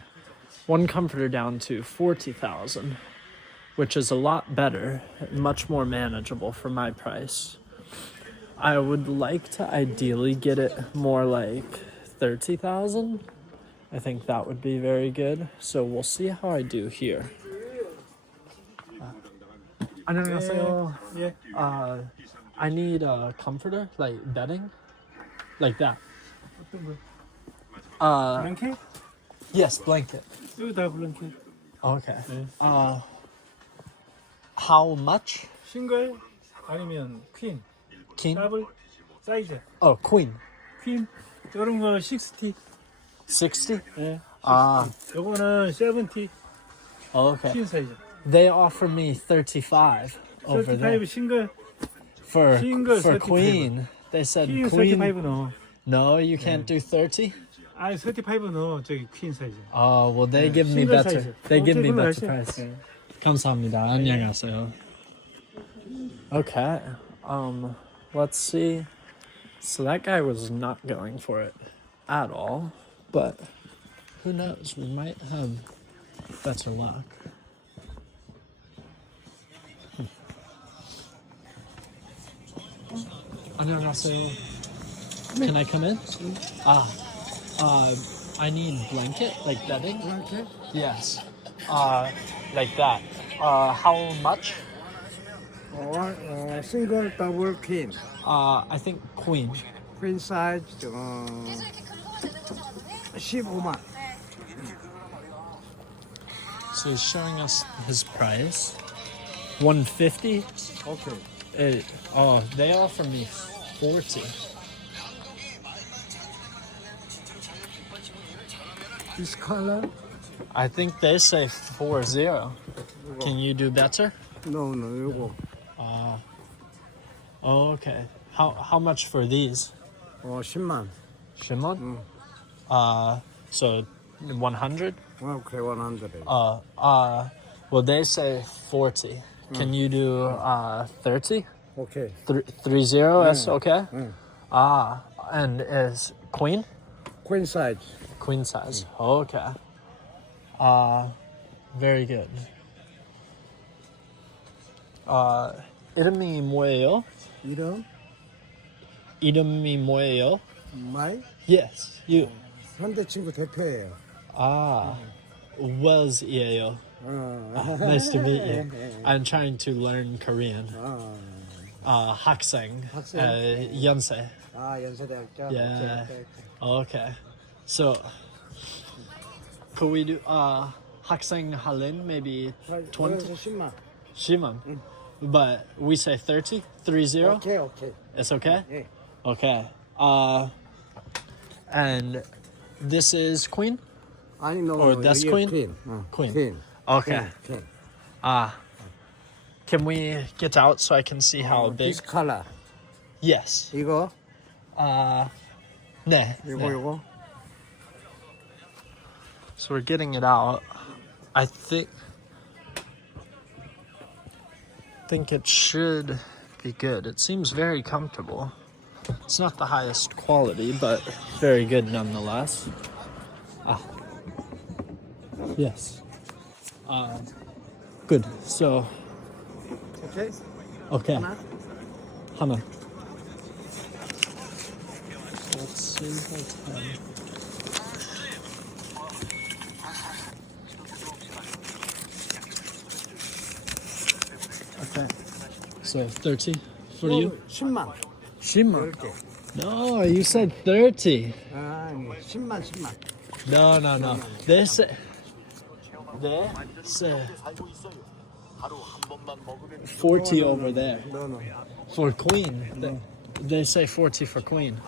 one comforter down to 40,000, which is a lot better, much more manageable for my price. I would like to ideally get it more like 30,000. I think that would be very good. So we'll see how I do here. 안녕하세요. 예. I need a comforter, like bedding, like that. 어떤 거? 블랭켓? Yes, blanket. 이거 다 블랭켓. Okay. 네. How much? 싱글 아니면 퀸, King? 더블 사이즈. Oh, queen. 퀸 이런 거 60. 60? 예. Ah, 요거는 70. okay. 퀸 사이즈. They offer me 35 over there 35 싱글. for Single 35. queen. They said 퀸 queen. 35 넣어. No, you can't do 30. 아니 35는 저기 퀸 사이즈. Well, they give me 싱글 better. 사이즈. They give me 그걸로 better 하시- price. 네. 감사합니다. 안녕하세요. Okay. Let's see. So that guy was not going for it at all, but who knows? We might have better luck. 안녕하세요. Can I come in? I need blanket, like bedding. Blanket? Yes. Like that. How much? Or single, double, queen. I think queen. Queen size 15만. So he's showing us his price. 150. Okay. They offer me 40. This color? I think they say 40. Can you do better? No, 이거. Oh, okay. How much for these? 10만. Shimon? So 100? Okay, 100. Well, they say 40. Can you do 30? Okay. 30 is okay? And is queen? Queen size. Queen size. Okay. Very good. 이름이 뭐예요? 이름이 뭐예요? My Yes, you. 현대친구 대표예요. Wells이에요. Nice to meet you. I'm trying to learn Korean. 학생. 연세. 연세대학교. Yeah. Okay. So, could we do 학생 할인 maybe 20? 10만. 10만. But we say 30? 30? Okay. It's okay? Yeah. Okay. And this is queen? 아니, no. Or that's queen? Queen. Queen. Okay. Queen. Can we get out so I can see how big? This color. Yes. 이거? 네. 이거. So we're getting it out. I think it should be good. It seems very comfortable. It's not the highest quality, but very good nonetheless. Yes. Good. So, Okay. okay. 하나. Let's see what's happening. Okay. So 30 for you? 10만. 10만. 10개. No, you said 30. 아니, 10만. No. They say 40 over there No. for queen. They say 40 for queen.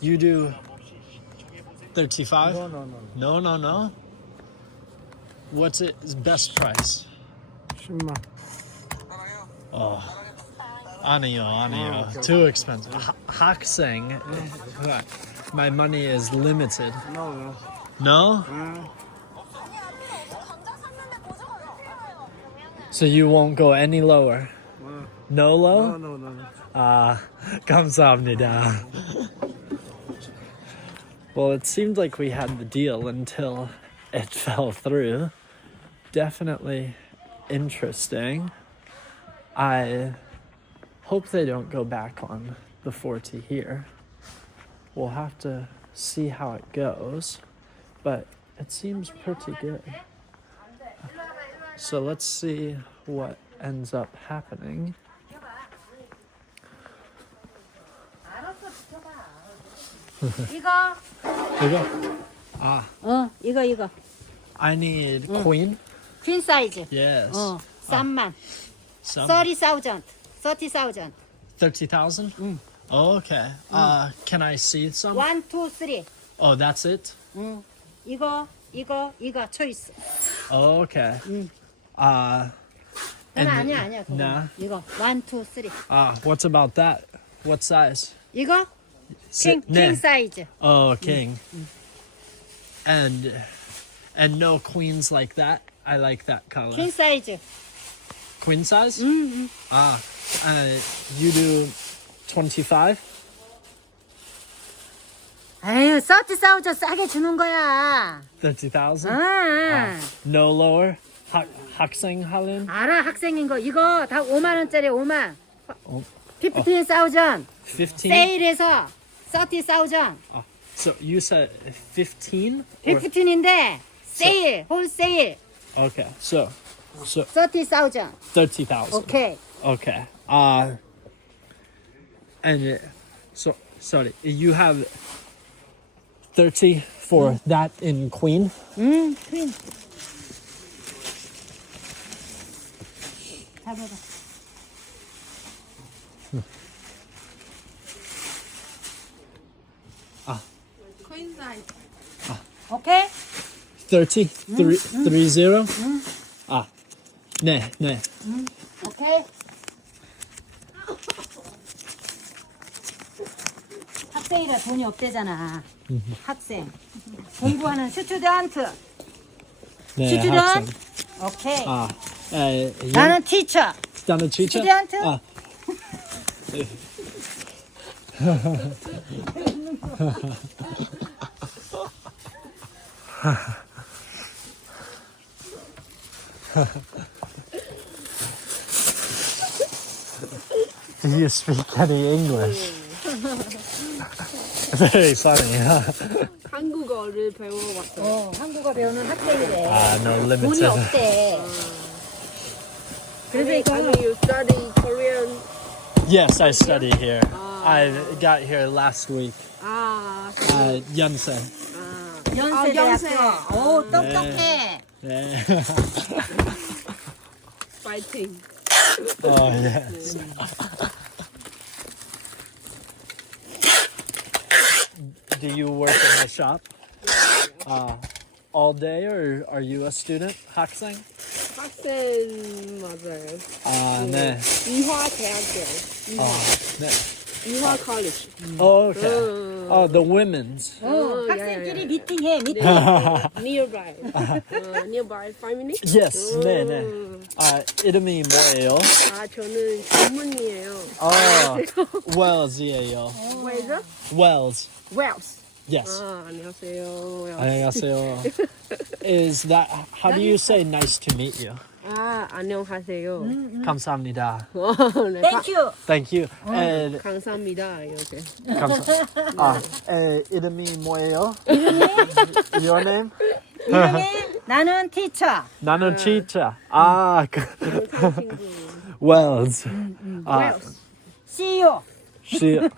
You do 35? No. What's its best price? 10만. 아니요. Too expensive. 학생. My money is limited. No. No? So you won't go any lower? No low? No. 감사합니다. Well, it seemed like we had the deal until it fell through. Definitely interesting. I hope they don't go back on the 40 here. We'll have to see how it goes, but it seems pretty good. So let's see what ends up happening. 이거. 이거? 이거. I need queen. 퀸 사이즈. Yes. 3만. Some 30,000. 30,000. 30,000? Okay. Can I see some? 1, 2, 3. Oh, that's it? 이거 초이스. Okay. And 아니야. 그거. Nah. 이거 1, 2, 3. What's about that? What size? 이거 킹 사이즈. Oh, king. And no queens like that. I like that color. 퀸 사이즈. Queen size? You do 25? 에휴, 30,000 싸게 주는 거야. 30,000? 아, No lower? 학생 할인? 알아, 학생인 거. 이거 다 5만 원짜리 5만. 어. 15,000. 15? 세일해서 30,000. So you said 15? Or- 15인데 세일, 홀세일 Okay, so 30,000. 30,000. 오케이. Okay. And so sorry, you have 30 for that in queen? 퀸. 잡아봐. Queen size. 오케이? 30? 30? 네. 오케이. 학생이라 돈이 없대잖아. 학생. 공부하는 스튜던트. 네, 스튜던? 학생. 오케이. You? 나는 티처. 나는 teacher? 스튜던트? Do you speak any English? Very funny, huh? 한국어를 배워왔어. 한국어 배우는 학생이래. No 돈이 limited. 없대. 그래서 이거 You study Korean. Yes, I study here. I got here last week. 연세. 연세대학교. 오, 똑똑해. 네. Fighting. Oh, yes. Do you work in the shop all day, or are you a student? 학생? 학생 맞아요. 네. 이화 대학교. 네. 이화 college. Oh, okay. Oh, the women's. 학생끼리 미팅해, 미팅. Nearby. Nearby 5 minutes. Yes, 네. 이름이 뭐예요? 저는 전문이에요. Wells이에요. 왜죠? Wells. Wells. Yes. 안녕하세요. 안녕하세요. Is that, how do you say nice to meet you? 안녕하세요. 감사합니다. 네, 땡큐. Thank you. And 감사합니다. 이렇게. 이름이 뭐예요? Your name? 이름이 나는 티처. 나는 teacher. Wells. Wells. CEO. She. Have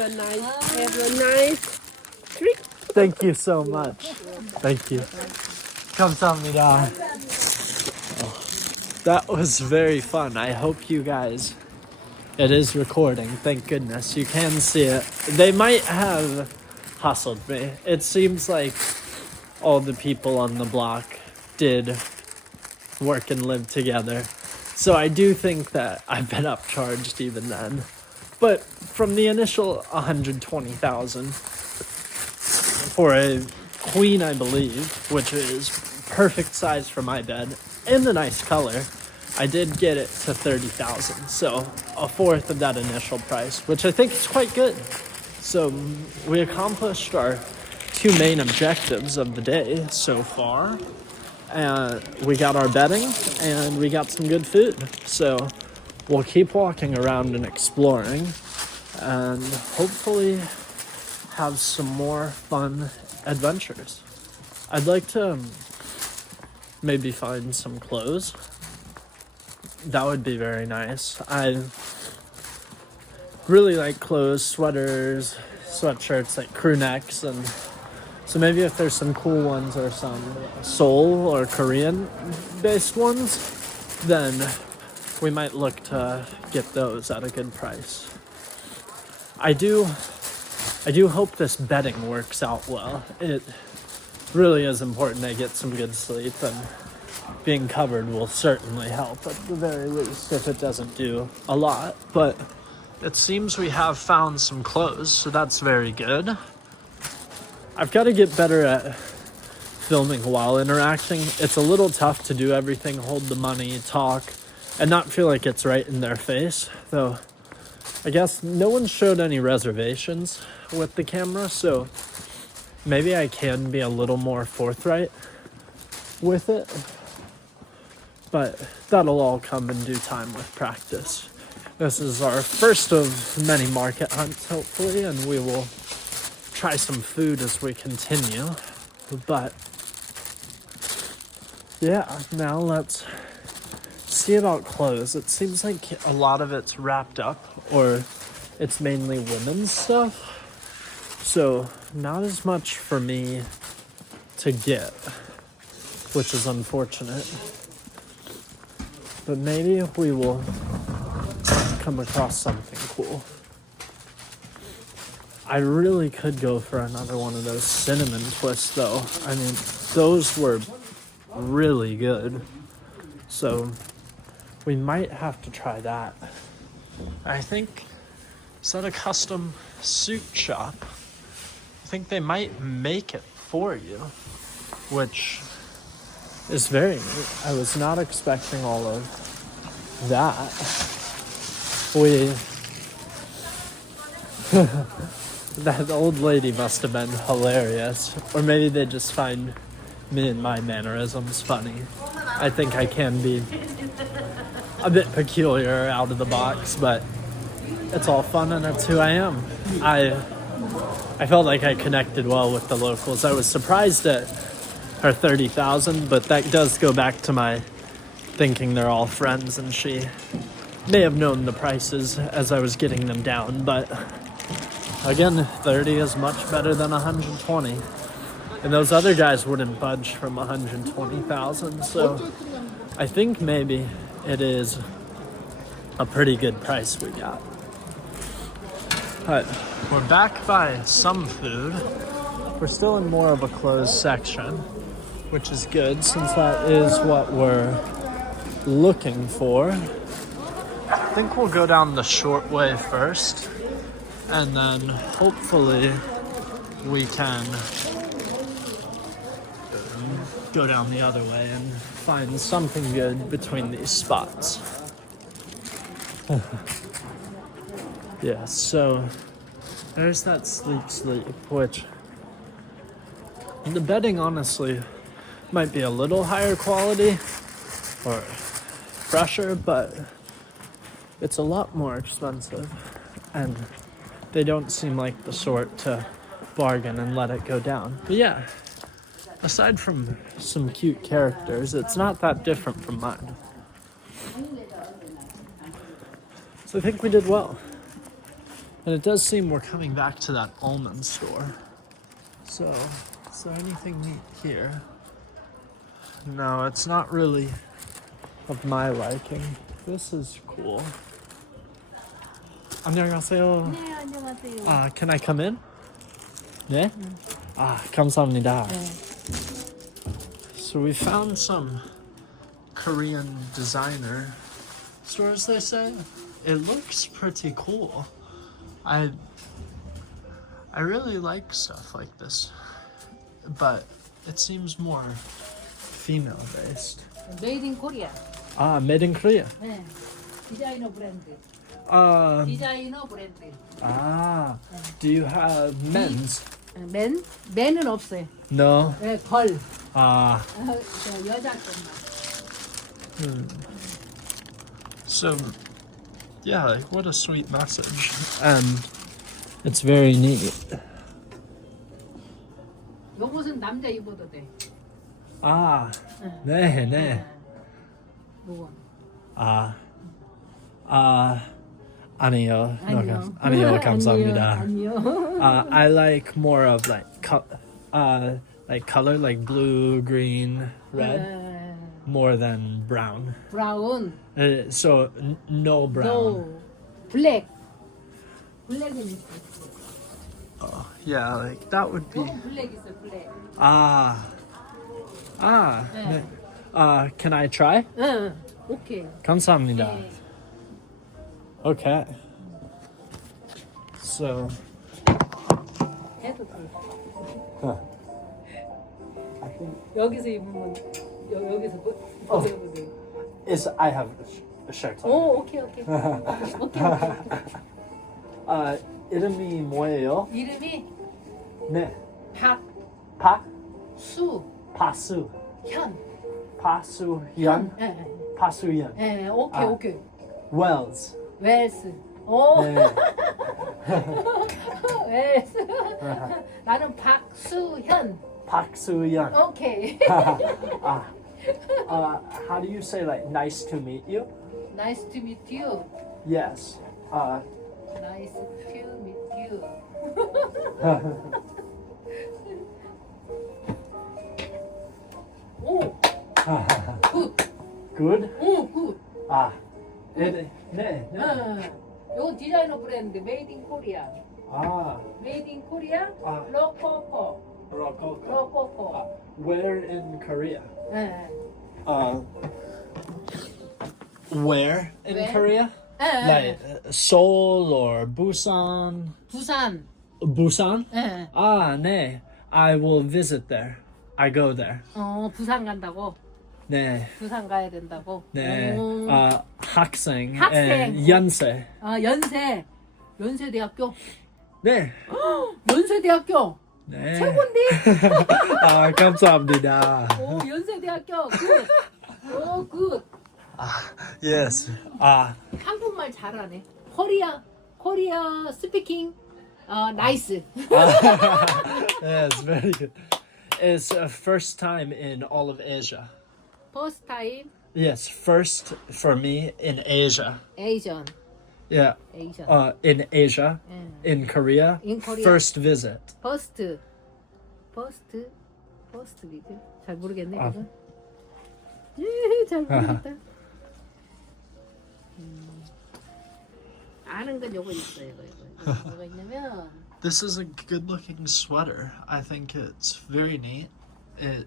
a nice trip. Thank you so much. Thank you. 감사합니다. That was very fun. I hope you guys. It is recording. Thank goodness. You can see it. They might have hustled me. It seems like all the people on the block did work and live together. So I do think that I've been upcharged even then. But from the initial 120,000 for a queen, I believe, which is perfect size for my bed and a nice color, I did get it to 30,000. So a fourth of that initial price, which I think is quite good. So we accomplished our two main objectives of the day so far. And we got our bedding and we got some good food. So we'll keep walking around and exploring and hopefully have some more fun adventures. I'd like to maybe find some clothes. That would be very nice. I really like clothes, sweaters, sweatshirts, like crew necks, and so maybe if there's some cool ones or some Seoul or Korean based ones, then we might look to get those at a good price. I do hope this bedding works out well. It really is important I get some good sleep, and being covered will certainly help at the very least if it doesn't do a lot. But it seems we have found some clothes, so that's very good. I've got to get better at filming while interacting. It's a little tough to do everything, hold the money, talk, and not feel like it's right in their face. Though, I guess no one showed any reservations with the camera, so maybe I can be a little more forthright with it. But that'll all come in due time with practice. This is our first of many market hunts, hopefully, and we will try some food as we continue. But yeah, now let's see about clothes. It seems like a lot of it's wrapped up, or it's mainly women's stuff. So not as much for me to get, which is unfortunate. But maybe we will come across something cool. I really could go for another one of those cinnamon twists though. I mean, those were really good. So we might have to try that. I think, is that a custom suit shop? I think they might make it for you, which is very neat. I was not expecting all of that. That old lady must have been hilarious. Or maybe they just find me and my mannerisms funny. I think I can be a bit peculiar, out of the box, but it's all fun and that's who I am. I felt like I connected well with the locals. I was surprised at her 30,000, but that does go back to my thinking they're all friends, and she may have known the prices as I was getting them down, but again, 30 is much better than 120. And those other guys wouldn't budge from 120,000, so I think maybe it is a pretty good price we got. But we're back by some food. We're still in more of a closed section, which is good since that is what we're looking for. I think we'll go down the short way first, and then hopefully we can go down the other way and find something good between these spots. Yeah, so there's that sleep, which the bedding honestly might be a little higher quality or fresher, but it's a lot more expensive, and they don't seem like the sort to bargain and let it go down. But yeah, aside from some cute characters, it's not that different from mine. So I think we did well. And it does seem we're coming back to that almond store. So, is there anything neat here? No, it's not really of my liking. This is cool. 안녕하세요. 네, 안녕하세요. Can I come in? 네? 감사합니다. So we found some Korean designer stores, they say. It looks pretty cool. I really like stuff like this, but it seems more female based. Made in Korea. Made in Korea. 네. 디자이너 브랜드. Um, 디자이너 브랜드. do you have men's? 맨은 없어요. No. 네, 걸. 저 여자 것만. So, yeah, like what a sweet message. And it's very neat. 요것은 남자 입어도 돼. 네. 요거. 아니요. 아니요. 아니요, 감사합니다. 아니요. I like more of like color, like blue, green, red, more than brown. 브라운. So no brown. No. 블랙. 블랙은 있어. Yeah, like that would be. 요거 블랙 있어, 블랙. 네. Can I try? 응. 오케이. 감사합니다. 네. Okay. So 해도 돼. I think 여기서 입으면 여기서 입어도 돼. is I have a shirt on. 오, 오케이. 오케이. 이름이 뭐예요? 이름이 네. 박수현. 파수현. 예, 파수현. 예, 오케이, 아. 오케이. Wells. 웰스. 오, 네. 웰스. 나는 박수현. 박수현. 오케이. How do you say like nice to meet you? Nice to meet you. Yes. Nice to meet you. 오, 굿. Good. 오, 굿. 네. 이거 디자이너 브랜드 메이드 인 코리아. 아. 메이드 인 코리아. 아. 로코코. Rococo. 로코코. Where in Korea? 예. Where in Where? Korea? 예. Like Seoul or Busan? 부산. Busan? 예. 네. I will visit there. I go there. 부산 간다고. 네. 부산 가야 된다고. 네. 오. 학생. 학생. 연세. 연세. 연세대학교. 네. 연세대학교. 네. 최고인데? 감사합니다. 오, 연세대학교. 굿. 오, 굿. Yes. 한국말 잘하네. 코리아 스피킹. 나이스. Yes, very good. It's first time in all of Asia. First time Yes, first for me in Asia. Asian. Yeah. Asian. In Asia, in Korea. In Korea. First visit. First visit. 잘 모르겠네 이거. 잘 모르겠다. 아는 건 요거 있어요. 이거. 뭐가 있냐면 This is a good-looking sweater. I think it's very neat. It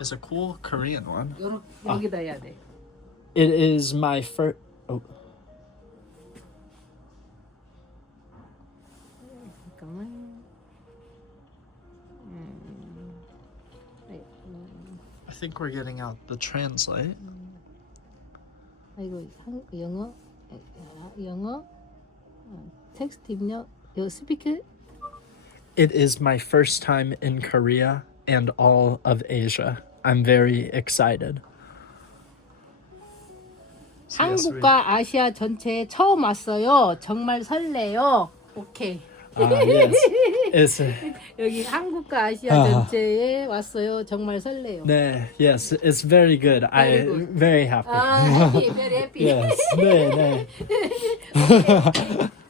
is a cool Korean one. 여기다 해야 돼. It is my first. Oh, 잠깐만. I think we're getting out the translate. 이거 영어 텍스트 입력 이거 스피크 It is my first time in Korea and all of Asia. I'm very excited. 한국과 아시아 전체에 처음 왔어요. 정말 설레요. 오케이. Yes. It's, 여기 한국과 아시아 전체에 왔어요. 정말 설레요. 네, yes, it's very good. Very good. Very happy. 해피, very happy. Yes. 네.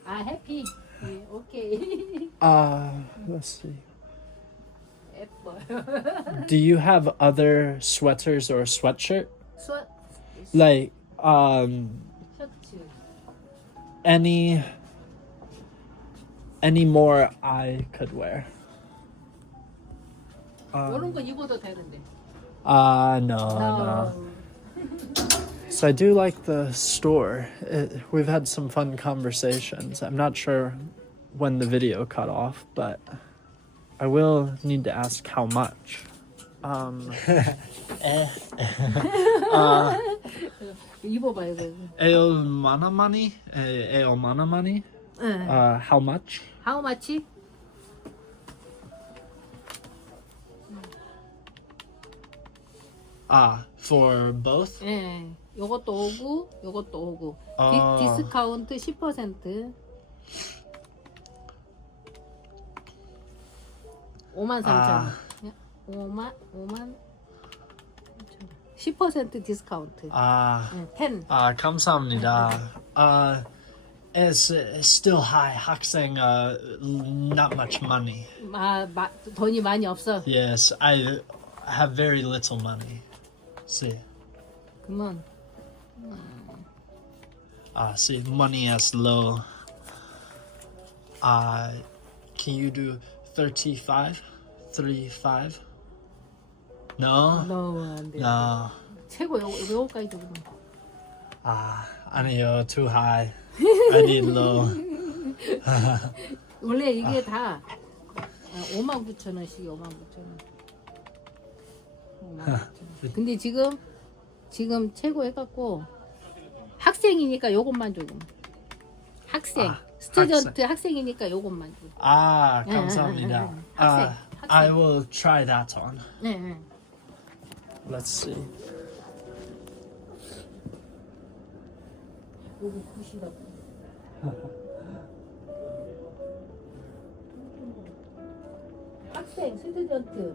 해피. 오케이. Let's see. 예뻐요. Do you have other sweaters or sweatshirt? Like 셔츠. any more I could wear? 이런 거 입어도 되는데. No. So I do like the store. We've had some fun conversations. I'm not sure when the video cut off, but I will need to ask how much. 입어봐 이거. Eolmana money? Eolmana money? How much? How much? For both? 예. 요것도 오고 요것도 오고. 아. 디스카운트 10%. 53,000원. 5만 10% 디스카운트. 10. 감사합니다. It's still high. 학생, not much money. 돈이 많이 없어. Yes, I have very little money. See. 그러면 See, money is low. Can you do 35? 35? No? 안 돼. No. 최고 요거까지 좀. 아니요, too high. I need low. 원래 이게 다 59,000원씩 59,000원. 59,000원. 근데 지금 최고 해갖고 학생이니까 요것만 조금. 학생. 스튜던트 학생이니까 요것만 줘. 아, 감사합니다. 학생. I will try that on. 네. Let's see. 요거 굿이라고. 학생, 스튜던트.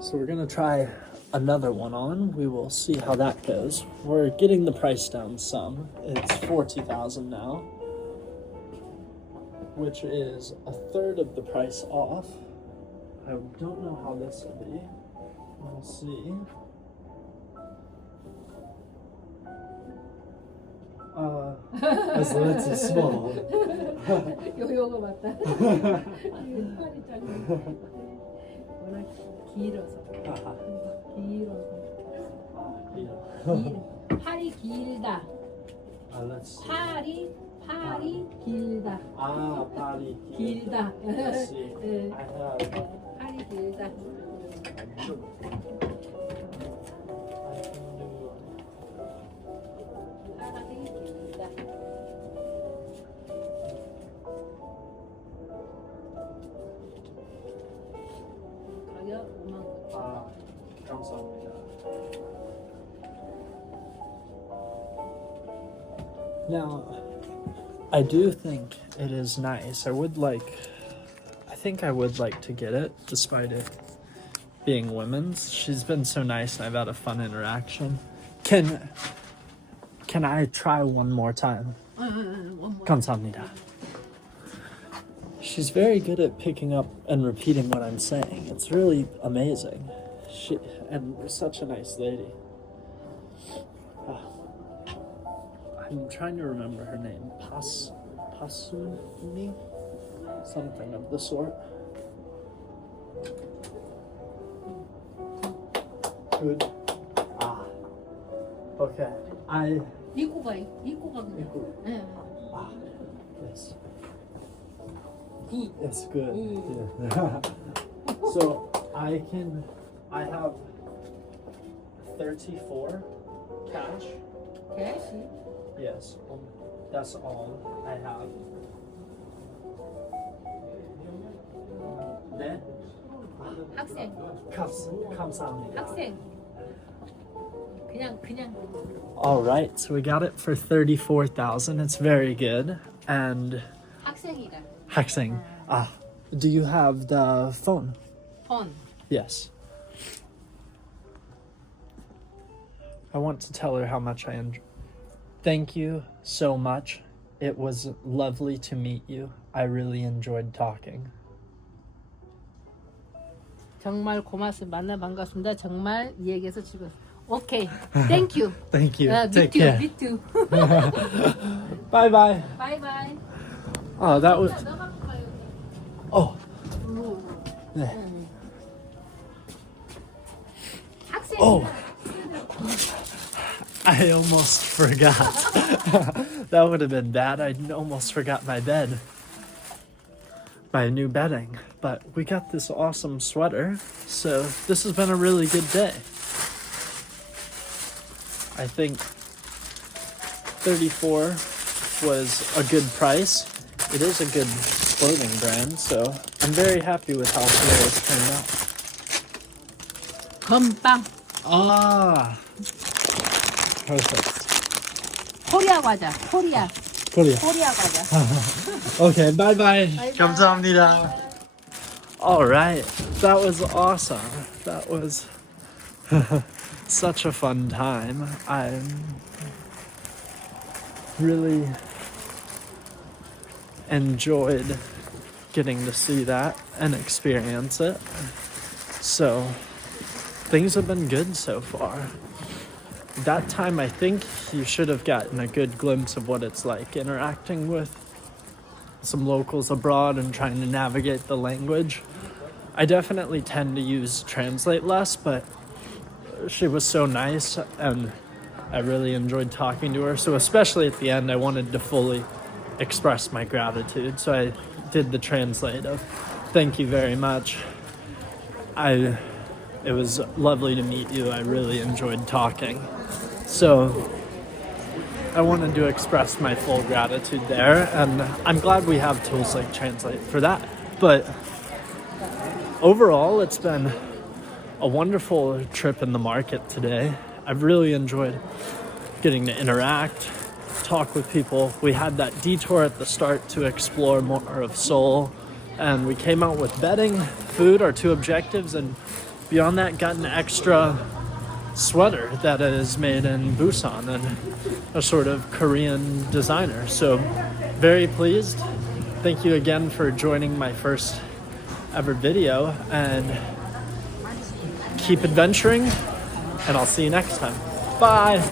So we're gonna try another one on. We will see how that goes. We're getting the price down some. It's 40,000 now, which is a third of the price off. I don't know how this will be. We'll see. It's a little small. 요거 맞다. 팔이 짧은. 워낙 길어서. 팔이 길다. Let's see. 팔이 길다. 팔이 길다. Let's see. 네. I have. 팔이 길다. 팔이 길다. 가격 59,000원. 감사합니다. Now, I do think it is nice. I think I would like to get it, despite it being women's. She's been so nice and I've had a fun interaction. Can I try one more time? 감사합니다. She's very good at picking up and repeating what I'm saying. It's really amazing. And such a nice lady. I'm trying to remember her name. Pasuni? Something of the sort. Good. Okay. 입고 가 그냥. 네. Yes. It's good. Yeah. So I have 34 cash. 대시. Yes, that's all I have. 네? 학생. 감사합니다. 학생. 그냥. All right, so we got it for 34,000. It's very good. And 학생이다. 학생. Do you have the phone? 폰. Yes. I want to tell her how much I enjoy. Thank you so much. It was lovely to meet you. I really enjoyed talking. 정말 고맙습니다. 만나 반갑습니다. 정말 이 얘기해서 즐거웠어요. 오케이. Thank you. Thank you. Me Take too. care. Me too. Bye bye. Bye bye. Oh, that was. 너 갖고 가요. Oh. 네. 학생. Oh. I almost forgot. That would have been bad. I almost forgot my bed. My new bedding. But we got this awesome sweater. So this has been a really good day. I think 34 was a good price. It is a good clothing brand, so I'm very happy with how today has turned out. 건빵. Perfect. 코리아 과자. 코리아 과자. Okay, bye bye. Bye-bye. 감사합니다. All right, that was awesome. That was such a fun time. I really enjoyed getting to see that and experience it. So things have been good so far. That time, I think you should have gotten a good glimpse of what it's like interacting with some locals abroad and trying to navigate the language. I definitely tend to use Translate less, but she was so nice and I really enjoyed talking to her. So especially at the end, I wanted to fully express my gratitude. So I did the translate of thank you very much. It was lovely to meet you. I really enjoyed talking. So I wanted to express my full gratitude there, and I'm glad we have tools like Translate for that. But overall, it's been a wonderful trip in the market today. I've really enjoyed getting to interact, talk with people. We had that detour at the start to explore more of Seoul, and we came out with bedding, food, our two objectives, and beyond that got an extra sweater that is made in Busan and a sort of Korean designer. So very pleased. Thank you again for joining my first ever video, and keep adventuring, and I'll see you next time. Bye.